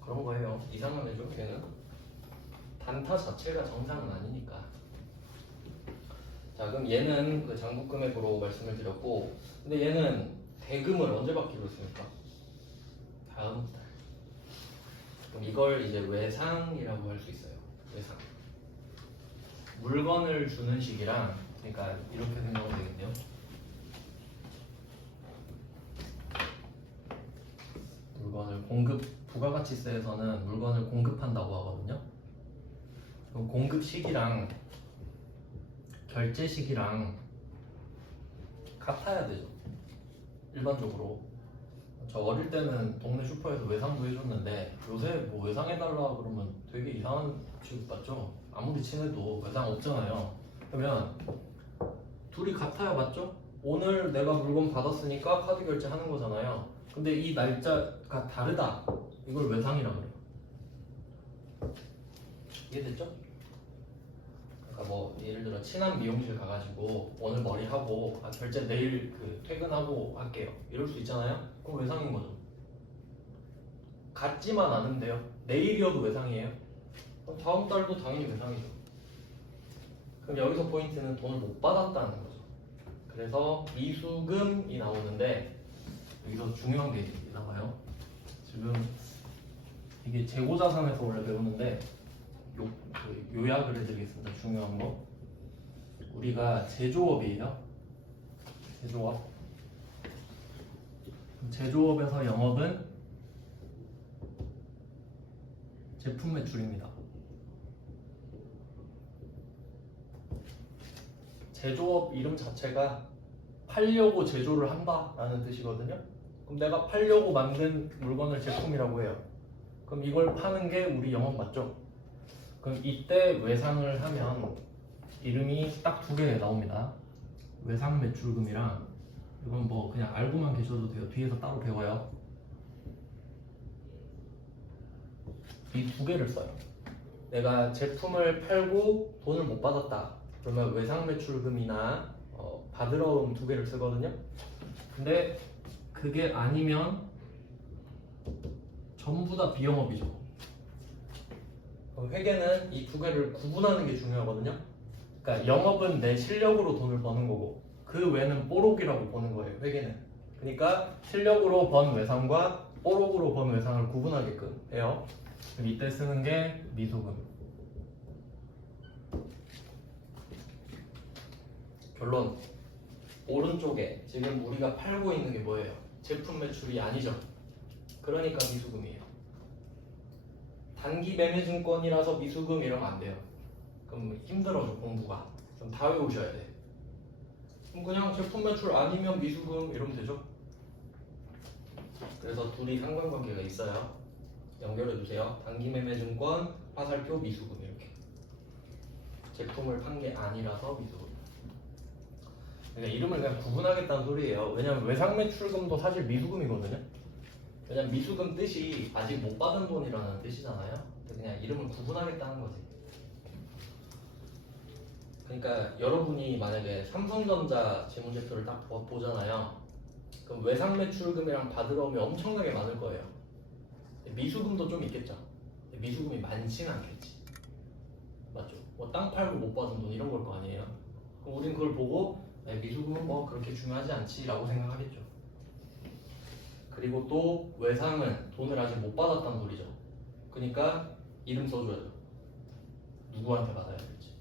그런 거예요. 이상한 애죠, 걔는. 단타 자체가 정상은 아니니까. 자, 그럼 얘는 그 장부 금액으로 말씀을 드렸고, 근데 얘는 대금을 언제 받기로 했습니까? 다음 달. 그럼 이걸 이제 외상이라고 할 수 있어요. 외상. 물건을 주는 식이랑, 그러니까 이렇게 생각하면 되겠네요. 물건을 부가가치세에서는 물건을 공급한다고 하거든요. 그럼 공급 시기랑 결제 시기랑 같아야 되죠. 일반적으로. 저 어릴 때는 동네 슈퍼에서 외상도 해줬는데 요새 뭐 외상해달라 그러면 되게 이상한 취급받죠. 아무리 친해도 외상 없잖아요. 그러면 둘이 같아야 맞죠? 오늘 내가 물건 받았으니까 카드 결제하는 거잖아요. 근데 이 날짜가 다르다. 이걸 외상이라 그래요. 이해됐죠? 그러니까 뭐 예를 들어 친한 미용실 가가지고 오늘 머리 하고 결제 내일 그 퇴근하고 할게요. 이럴 수 있잖아요. 그럼 외상인 거죠. 같지만 않은데요. 내일이어도 외상이에요. 그럼 다음 달도 당연히 외상이죠. 그럼 여기서 포인트는 돈을 못 받았다는 거죠. 그래서 미수금이 나오는데 여기서 중요한 게 나와요. 지금 이게 재고자산에서 원래 배우는데 요약을 해드리겠습니다. 중요한 거. 우리가 제조업이에요. 제조업. 제조업에서 영업은 제품 매출입니다. 제조업 이름 자체가 팔려고 제조를 한다라는 뜻이거든요. 그럼 내가 팔려고 만든 물건을 제품이라고 해요. 그럼 이걸 파는 게 우리 영업 맞죠? 그럼 이때 외상을 하면 이름이 딱 두 개 나옵니다. 외상 매출금이랑 이건 뭐 그냥 알고만 계셔도 돼요. 뒤에서 따로 배워요. 이 두 개를 써요. 내가 제품을 팔고 돈을 못 받았다. 그러면 외상 매출금이나 받으러 온 두 개를 쓰거든요. 근데 그게 아니면 전부 다 비영업이죠. 회계는 이 두 개를 구분하는 게 중요하거든요. 그러니까 영업은 내 실력으로 돈을 버는 거고 그 외는 뽀록이라고 보는 거예요. 회계는. 그러니까 실력으로 번 외상과 뽀록으로 번 외상을 구분하게끔 해요. 그럼 이때 쓰는 게 미소금. 결론. 오른쪽에 지금 우리가 팔고 있는 게 뭐예요? 제품 매출이 아니죠. 그러니까 미수금이에요. 단기 매매 증권이라서 미수금 이러면 안 돼요. 그럼 힘들어져 공부가. 그럼 다 외우셔야 돼. 그럼 그냥 제품 매출 아니면 미수금 이러면 되죠. 그래서 둘이 상관관계가 있어요. 연결해 주세요. 단기매매증권, 화살표, 미수금 이렇게. 제품을 판 게 아니라서 미수금. 그러니까 이름을 그냥 구분하겠다는 소리예요. 왜냐면 외상매출금도 사실 미수금이거든요. 왜냐면 미수금 뜻이 아직 못 받은 돈이라는 뜻이잖아요. 그냥 이름을 구분하겠다는 거지. 그러니까 여러분이 만약에 삼성전자 재무제표를 딱 보잖아요. 그럼 외상매출금이랑 받으러 오면 엄청나게 많을 거예요. 미수금도 좀 있겠죠. 미수금이 많지는 않겠지. 맞죠? 뭐 땅 팔고 못 받은 돈 이런 걸 거 아니에요. 그럼 우린 그걸 보고 미수금은 뭐 그렇게 중요하지 않지라고 생각하겠죠. 그리고 또 외상은 돈을 아직 못 받았다는 소리죠. 그러니까 이름 써줘야죠. 누구한테 받아야 될지.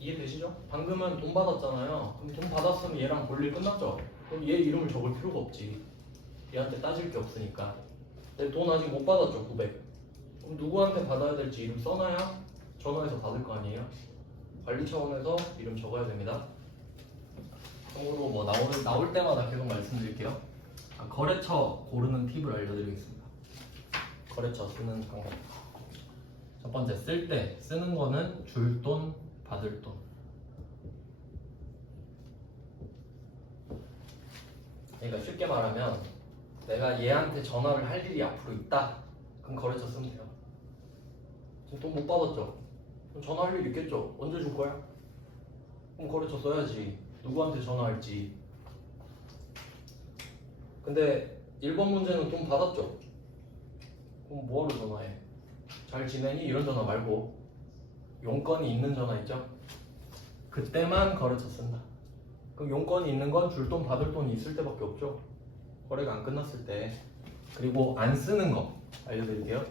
이해되시죠? 방금은 돈 받았잖아요. 그럼 돈 받았으면 얘랑 볼일 끝났죠? 그럼 얘 이름을 적을 필요가 없지. 얘한테 따질 게 없으니까. 근데 돈 아직 못 받았죠, 900. 그럼 누구한테 받아야 될지 이름 써놔야 전화해서 받을 거 아니에요? 관리 차원에서 이름 적어야 됩니다. 참고로 뭐 나올 때마다 계속 말씀드릴게요. 거래처 고르는 팁을 알려드리겠습니다. 거래처 쓰는 방법. 첫 번째, 쓸 때 쓰는 거는 줄 돈, 받을 돈. 그러니까 쉽게 말하면 내가 얘한테 전화를 할 일이 앞으로 있다. 그럼 거래처 쓰면 돼요. 지금 돈 못 받았죠? 그럼 전화할 일 있겠죠? 언제 줄 거야? 그럼 거래처 써야지. 누구한테 전화할지. 근데 1번 문제는 돈 받았죠? 그럼 뭐하러 전화해? 잘 지내니? 이런 전화 말고 용건이 있는 전화 있죠? 그때만 거래처 쓴다. 그럼 용건이 있는 건 줄 돈 받을 돈이 있을 때밖에 없죠. 거래가 안 끝났을 때. 그리고 안 쓰는 거 알려드릴게요.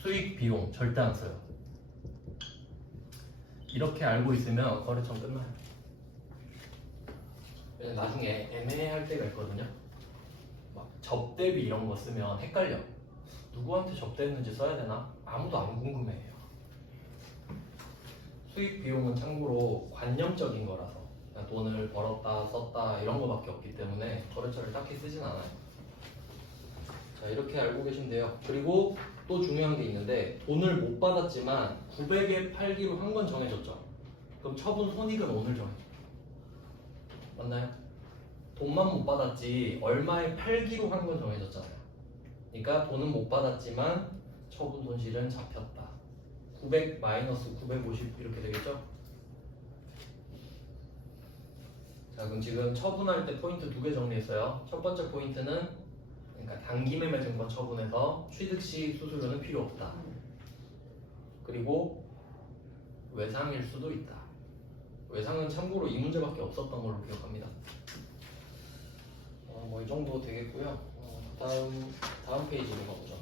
수익, 비용 절대 안 써요. 이렇게 알고 있으면 거래처는 끝나요. 나중에 애매할 때가 있거든요. 막 접대비 이런 거 쓰면 헷갈려. 누구한테 접대했는지 써야 되나? 아무도 안 궁금해해요. 수익 비용은 참고로 관념적인 거라서 그냥 돈을 벌었다 썼다 이런 거밖에 없기 때문에 거래처를 딱히 쓰진 않아요. 자, 이렇게 알고 계시면 돼요. 그리고 또 중요한 게 있는데 돈을 못 받았지만 900에 팔기로 한 건 정해졌죠. 그럼 처분 손익은 오늘 정해져. 맞나요? 돈만 못 받았지 얼마에 팔기로 한 건 정해졌잖아요. 그러니까 돈은 못 받았지만 처분 손실은 잡혔다. 900 마이너스 950 이렇게 되겠죠? 자, 그럼 지금 처분할 때 포인트 2개 정리했어요. 첫 번째 포인트는 그러니까 단기매매증권 처분에서 취득시 수수료는 필요 없다. 그리고 외상일 수도 있다. 외상은 참고로 이 문제밖에 없었던 걸로 기억합니다. 뭐 이 정도 되겠고요. 다음 페이지로 가보죠.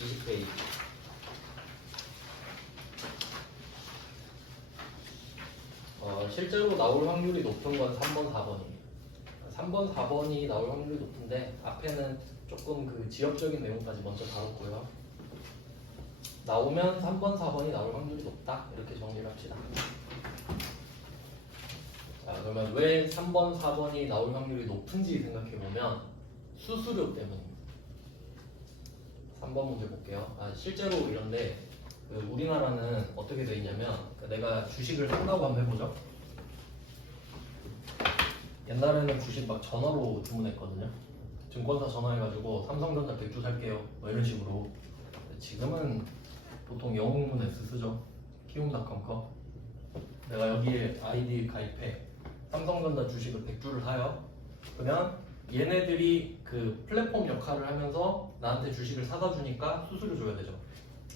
20페이지. 실제로 나올 확률이 높은 건 3번, 4번입니다. 3번, 4번이 나올 확률이 높은데 앞에는 조금 그 지역적인 내용까지 먼저 다뤘고요. 나오면 3번, 4번이 나올 확률이 높다. 이렇게 정리를 합시다. 자, 그러면 왜 3번, 4번이 나올 확률이 높은지 생각해보면 수수료 때문입니다. 3번 문제 볼게요. 실제로 이런데 우리나라는 어떻게 돼 있냐면 내가 주식을 산다고 한번 해보죠. 옛날에는 주식 막 전화로 주문했거든요. 증권사 전화해가지고 삼성전자 100주 살게요. 뭐 이런 식으로. 지금은 보통 영웅문 S 쓰죠. 키움닷컴. 내가 여기에 아이디 가입해. 삼성전자 주식을 100주를 사요. 그러면 얘네들이 그 플랫폼 역할을 하면서 나한테 주식을 사다 주니까 수수료 줘야 되죠.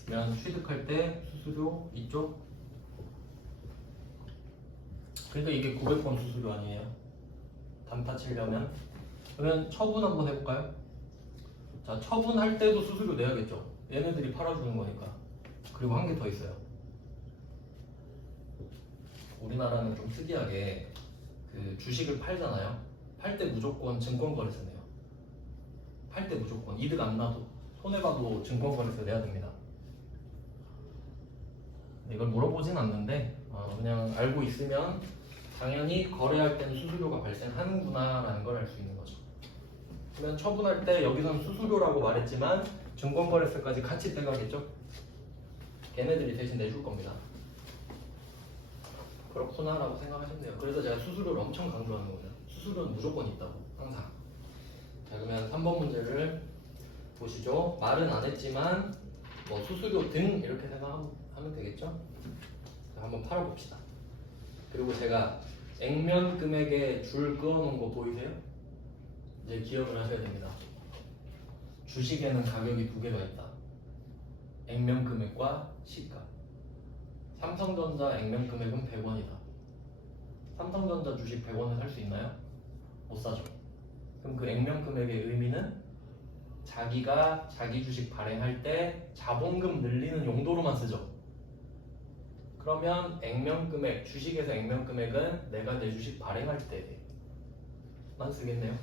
그러면 취득할 때 수수료 이쪽. 그러니까 이게 900번 수수료 아니에요. 단타 치려면. 그러면 처분 한번 해볼까요? 자, 처분할 때도 수수료 내야겠죠. 얘네들이 팔아주는 거니까. 그리고 한 개 더 있어요. 우리나라는 좀 특이하게 그 주식을 팔잖아요. 팔 때 무조건 증권거래소 내요. 팔 때 무조건 이득 안 나도 손해봐도 증권거래세 내야 됩니다. 이걸 물어보진 않는데 그냥 알고 있으면 당연히 거래할 때는 수수료가 발생하는구나 라는 걸 알 수 있는 거죠. 그러면 처분할 때 여기서는 수수료라고 말했지만 증권거래세까지 같이 떼가겠죠? 걔네들이 대신 내줄 겁니다. 그렇구나 라고 생각하시면 돼요. 그래서 제가 수수료를 엄청 강조하는 거예요. 수수료는 무조건 있다고 항상. 자, 그러면 3번 문제를 보시죠. 말은 안 했지만 뭐 수수료 등 이렇게 생각하면 되겠죠? 자, 한번 팔아봅시다. 그리고 제가 액면 금액에 줄 그어놓은 거 보이세요? 이제 기억을 하셔야 됩니다. 주식에는 가격이 두 개가 있다. 액면 금액과 시가. 삼성전자 액면 금액은 100원이다. 삼성전자 주식 100원에 살 수 있나요? 못 사죠. 그럼 그 액면 금액의 의미는 자기가 자기 주식 발행할 때 자본금 늘리는 용도로만 쓰죠. 그러면 액면 금액, 주식에서 액면 금액은 내가 내 주식 발행할 때만 쓰겠네요.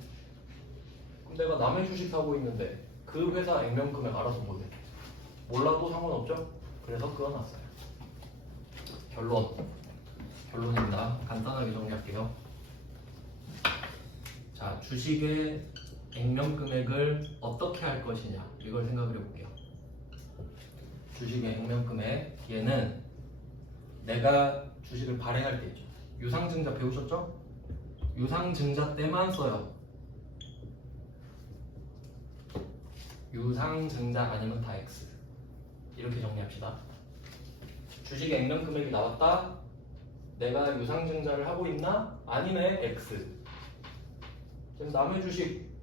그럼 내가 남의 주식 사고 있는데 그 회사 액면 금액 알아서 보내. 몰라도 상관없죠? 그래서 그어놨어요. 결론입니다. 간단하게 정리할게요. 자, 주식의 액면 금액을 어떻게 할 것이냐 이걸 생각을 해볼게요. 주식의 액면 금액, 얘는 내가 주식을 발행할 때 있죠. 유상증자 배우셨죠? 유상증자 때만 써요. 유상증자 아니면 다 X. 이렇게 정리합시다. 주식의 액면 금액이 나왔다. 내가 유상증자를 하고 있나? 아니네. X. 지금 남의 주식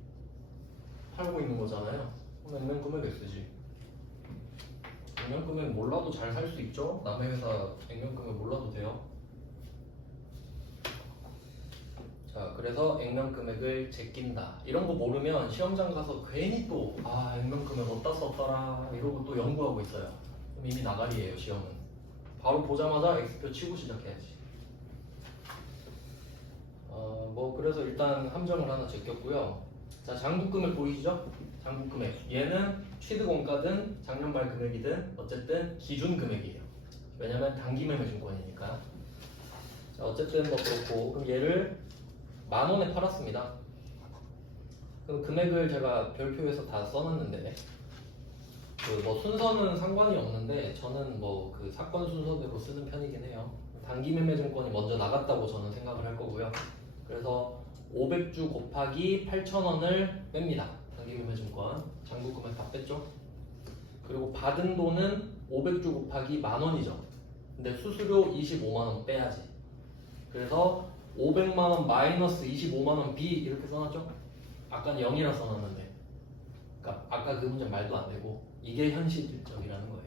팔고 있는 거잖아요. 그럼 액면 금액 X지. 액면 금액 몰라도 잘 살 수 있죠? 남의 회사 액면 금액 몰라도 돼요. 자, 그래서 액면 금액을 제낀다. 이런 거 모르면 시험장 가서 괜히 또 액면 금액 어디다 썼더라 이러고 또 연구하고 있어요. 그럼 이미 나가리예요 시험은. 바로 보자마자 X표 치고 시작해야지. 그래서 일단 함정을 하나 제꼈고요. 자, 장부금액 보이시죠? 장부금액. 얘는 취득원가든 작년 말 금액이든 어쨌든 기준 금액이에요. 왜냐면 단기매매 증권이니까. 자, 어쨌든 뭐 그렇고, 그럼 얘를 10,000원에 팔았습니다. 그럼 금액을 제가 별표에서 다 써놨는데, 순서는 상관이 없는데 저는 그 사건 순서대로 쓰는 편이긴 해요. 단기매매 증권이 먼저 나갔다고 저는 생각을 할 거고요. 그래서 500주 곱하기 8,000원을 뺍니다. 단기매매 증권 장부금액 다 뺐죠. 그리고 받은 돈은 500주 곱하기 10,000원이죠. 근데 수수료 25만원 빼야지. 그래서 500만원 마이너스 25만원 B 이렇게 써놨죠. 아까는 0이라 써놨는데, 그러니까 아까 그 문제 말도 안 되고 이게 현실적이라는 거예요.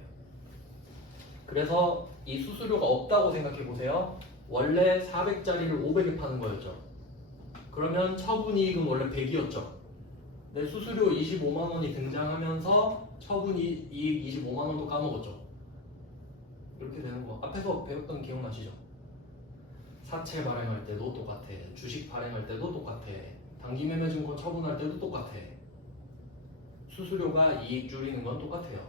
그래서 이 수수료가 없다고 생각해 보세요. 원래 400짜리를 500에 파는 거였죠. 그러면 처분이익은 원래 100이었죠. 근데 수수료 25만원이 등장하면서 처분이익 25만원도 까먹었죠. 이렇게 되는 거. 앞에서 배웠던 기억나시죠? 사채 발행할 때도 똑같아. 주식 발행할 때도 똑같아. 단기매매 증권 처분할 때도 똑같아. 수수료가 이익 줄이는 건 똑같아요.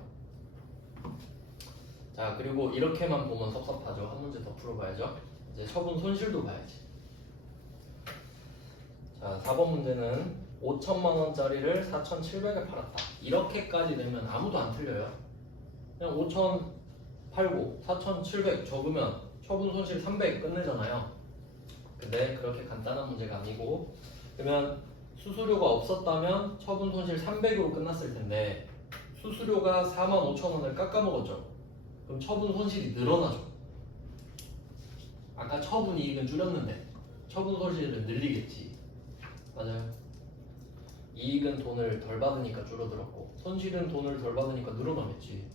자, 그리고 이렇게만 보면 섭섭하죠. 한 문제 더 풀어봐야죠. 이제 처분 손실도 봐야지. 자, 4번 문제는 5천만원짜리를 4,700에 팔았다. 이렇게까지 되면 아무도 안 틀려요. 그냥 5천 팔고 4,700 적으면 처분 손실 300 끝내잖아요. 근데 그렇게 간단한 문제가 아니고, 그러면 수수료가 없었다면 처분 손실 300으로 끝났을 텐데 수수료가 45,000원을 깎아먹었죠. 그럼 처분 손실이 늘어나죠. 아까 처분 이익은 줄였는데 처분 손실은 늘리겠지. 맞아요. 이익은 돈을 덜 받으니까 줄어들었고 손실은 돈을 덜 받으니까 늘어나겠지.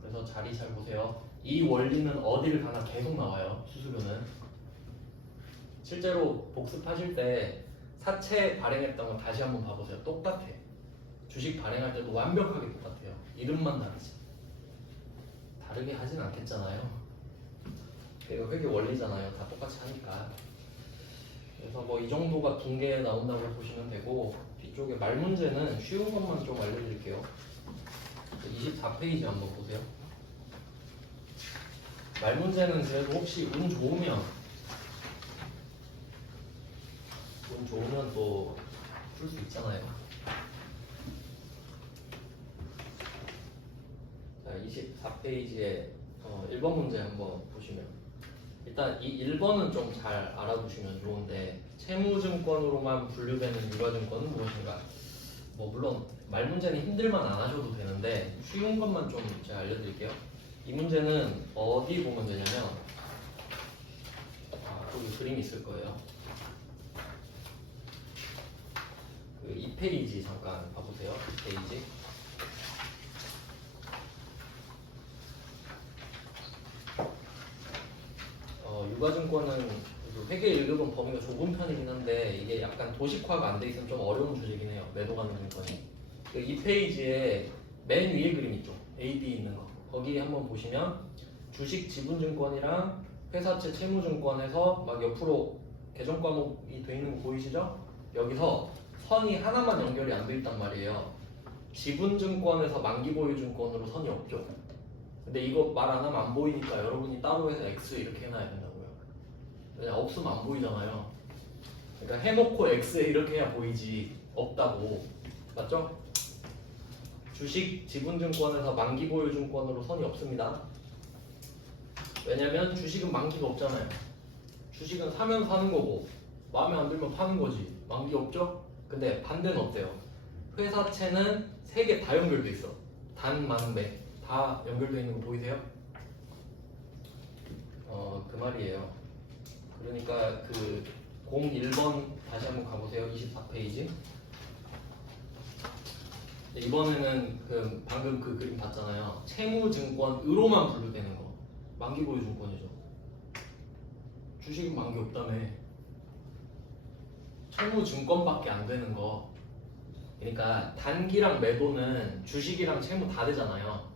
그래서 자리 잘 보세요. 이 원리는 어딜 가나 계속 나와요. 수수료는 실제로 복습하실 때 사채 발행했던 거 다시 한번 봐보세요. 똑같아. 주식 발행할 때도 완벽하게 똑같아요. 이름만 다르지. 다르게 하진 않겠잖아요. 이거 회계 원리잖아요. 다 똑같이 하니까. 그래서 이 정도가 붕괴에 나온다고 보시면 되고, 뒤쪽에 말 문제는 쉬운 것만 좀 알려드릴게요. 24페이지 한번 보세요. 말 문제는 그래도 혹시 운 좋으면 또 풀 수 있잖아요. 자, 24페이지에 1번 문제 한번 보시면 일단 이 1번은 좀 잘 알아두시면 좋은데 채무증권으로만 분류되는 유가증권은 무엇인가? 뭐 물론 말 문제는 힘들만 안 하셔도 되는데 쉬운 것만 좀 제가 알려드릴게요. 이 문제는 어디 보면 되냐면 여기 그림이 있을 거예요. 그 2페이지 잠깐 봐보세요. 2페이지. 유가증권은 회계 1급은 범위가 좁은 편이긴 한데 이게 약간 도식화가 안 돼 있으면 좀 어려운 주제긴 해요. 매도 가능 증권이. 그 2페이지에 맨 위에 그림 있죠. A, B 있는 거. 거기 한번 보시면 주식 지분증권이랑 회사채 채무증권에서 막 옆으로 계정 과목이 돼 있는 거 보이시죠? 여기서 선이 하나만 연결이 안 돼 있단 말이에요. 지분증권에서 만기보유증권으로 선이 없죠. 근데 이거 말 안 하면 안 보이니까 여러분이 따로 해서 X 이렇게 해놔야 된다고요. 왜냐 없으면 안 보이잖아요. 그러니까 해놓고 X에 이렇게 해야 보이지 없다고. 맞죠? 주식 지분증권에서 만기보유증권으로 선이 없습니다. 왜냐면 주식은 만기가 없잖아요. 주식은 사면 사는 거고 마음에 안 들면 파는 거지. 만기 없죠? 근데 반대는 어때요? 회사채는 3개 다 연결돼 있어. 단, 만, 매. 다 연결되어 있는 거 보이세요? 그 말이에요. 그러니까 그 01번 다시 한번 가보세요. 24페이지. 이번에는 그 방금 그 그림 봤잖아요. 채무증권으로만 분류되는 거. 만기보유증권이죠. 주식은 만기 없다며. 채무증권밖에 안 되는 거. 그러니까 단기랑 매도는 주식이랑 채무 다 되잖아요.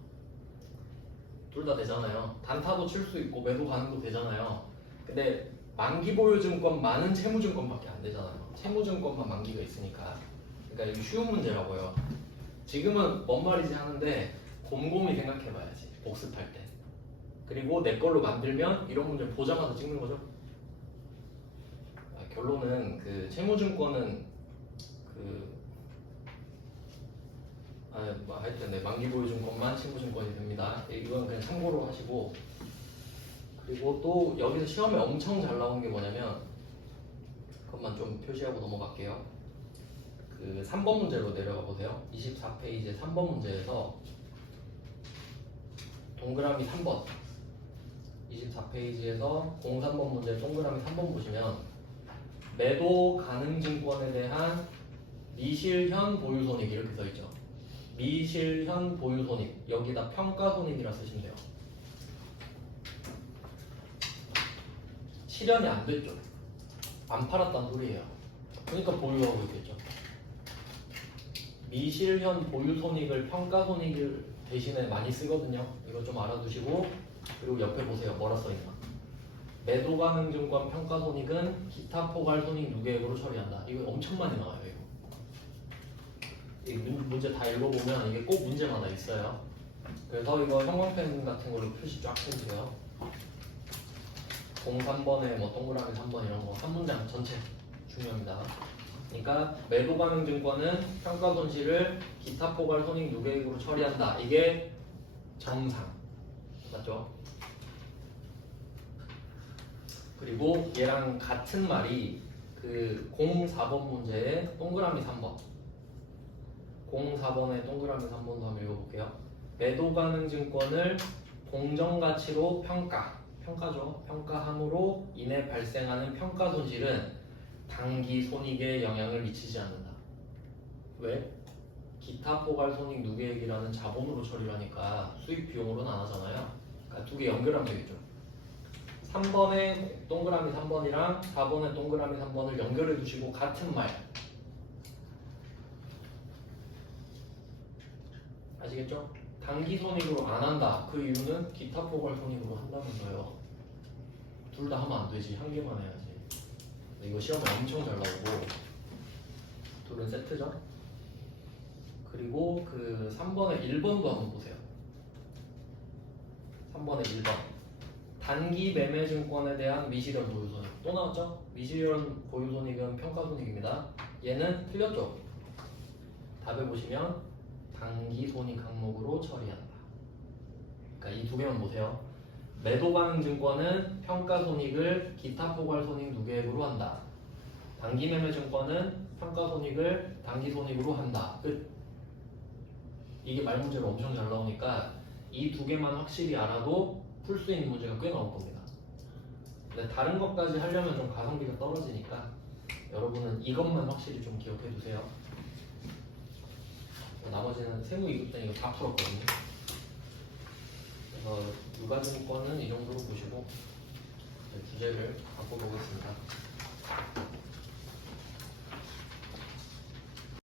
둘 다 되잖아요. 단타도 칠 수 있고 매도 가능도 되잖아요. 근데 만기보유증권만은 채무증권밖에 안 되잖아요. 채무증권만 만기가 있으니까. 그러니까 이게 쉬운 문제라고요. 지금은 뭔 말이지 하는데 곰곰이 생각해봐야지. 복습할 때. 그리고 내 걸로 만들면 이런 문제를 보장해서 찍는 거죠. 결론은 그 채무증권은 하여튼 네, 만기보유증권만 채무증권이 됩니다. 이건 그냥 참고로 하시고. 그리고 또 여기서 시험에 엄청 잘 나온 게 뭐냐면 그것만 좀 표시하고 넘어갈게요. 그 3번 문제로 내려가 보세요. 24페이지 3번 문제에서 동그라미 3번 24페이지에서 03번 문제 동그라미 3번 보시면 매도 가능 증권에 대한 미실현 보유손익 이렇게 써있죠. 미실현 보유손익 여기다 평가손익이라 쓰시면 돼요. 실현이 안 됐죠. 안 팔았다는 소리예요. 그러니까 보유하고 있겠죠. 미실현 보유손익을 평가손익 대신에 많이 쓰거든요. 이거 좀 알아두시고. 그리고 옆에 보세요. 뭐라 써있나. 매도 가능 증권 평가손익은 기타 포괄손익 누계액으로 처리한다. 이거 엄청 많이 나와요. 이 문제 다 읽어보면 이게 꼭 문제마다 있어요. 그래서 이거 형광펜 같은 걸로 표시 쫙 해주세요. 03번에 뭐 동그라미 3번 이런 거 한 문장 전체 중요합니다. 그러니까 매도 가능 증권은 평가 손실을 기타 포괄 손익 누계액으로 처리한다. 이게 정상. 맞죠? 그리고 얘랑 같은 말이 그 04번 문제의 동그라미 3번. 04번의 동그라미 3번도 한번 읽어볼게요. 매도 가능 증권을 공정가치로 평가죠. 평가함으로 인해 발생하는 평가 손실은 단기 손익에 영향을 미치지 않는다. 왜? 기타 포괄 손익 누계액이라는 자본으로 처리를 하니까 수익 비용으로는 안 하잖아요. 그러니까 두 개 연결하면 되겠죠. 3번의 동그라미 3번이랑 4번의 동그라미 3번을 연결해 두시고 같은 말. 아시겠죠? 단기 손익으로 안 한다. 그 이유는 기타 포괄 손익으로 한다면서요. 둘 다 하면 안 되지. 한 개만 해야지. 이거 시험에 엄청 잘 나오고 둘은 세트죠. 그리고 그 3번의 1번도 한번 보세요. 3번의 1번. 단기 매매 증권에 대한 미실현 보유손익. 또 나왔죠? 미실현 보유손익은 평가손익입니다. 얘는 틀렸죠? 답에 보시면 단기 손익 항목으로 처리한다. 그러니까 이 두 개만 보세요. 매도 가능 증권은 평가손익을 기타 포괄손익 누계액으로 한다. 단기 매매 증권은 평가손익을 단기손익으로 한다. 끝. 이게 말문제로 엄청 잘 나오니까 이 두 개만 확실히 알아도 풀 수 있는 문제가 꽤 나올 겁니다. 근데 다른 것까지 하려면 좀 가성비가 떨어지니까 여러분은 이것만 확실히 좀 기억해 두세요. 나머지는 세무 2급 때 이거 다 풀었거든요. 그래서 유가증권은 이 정도로 보시고 주제를 바꿔보겠습니다.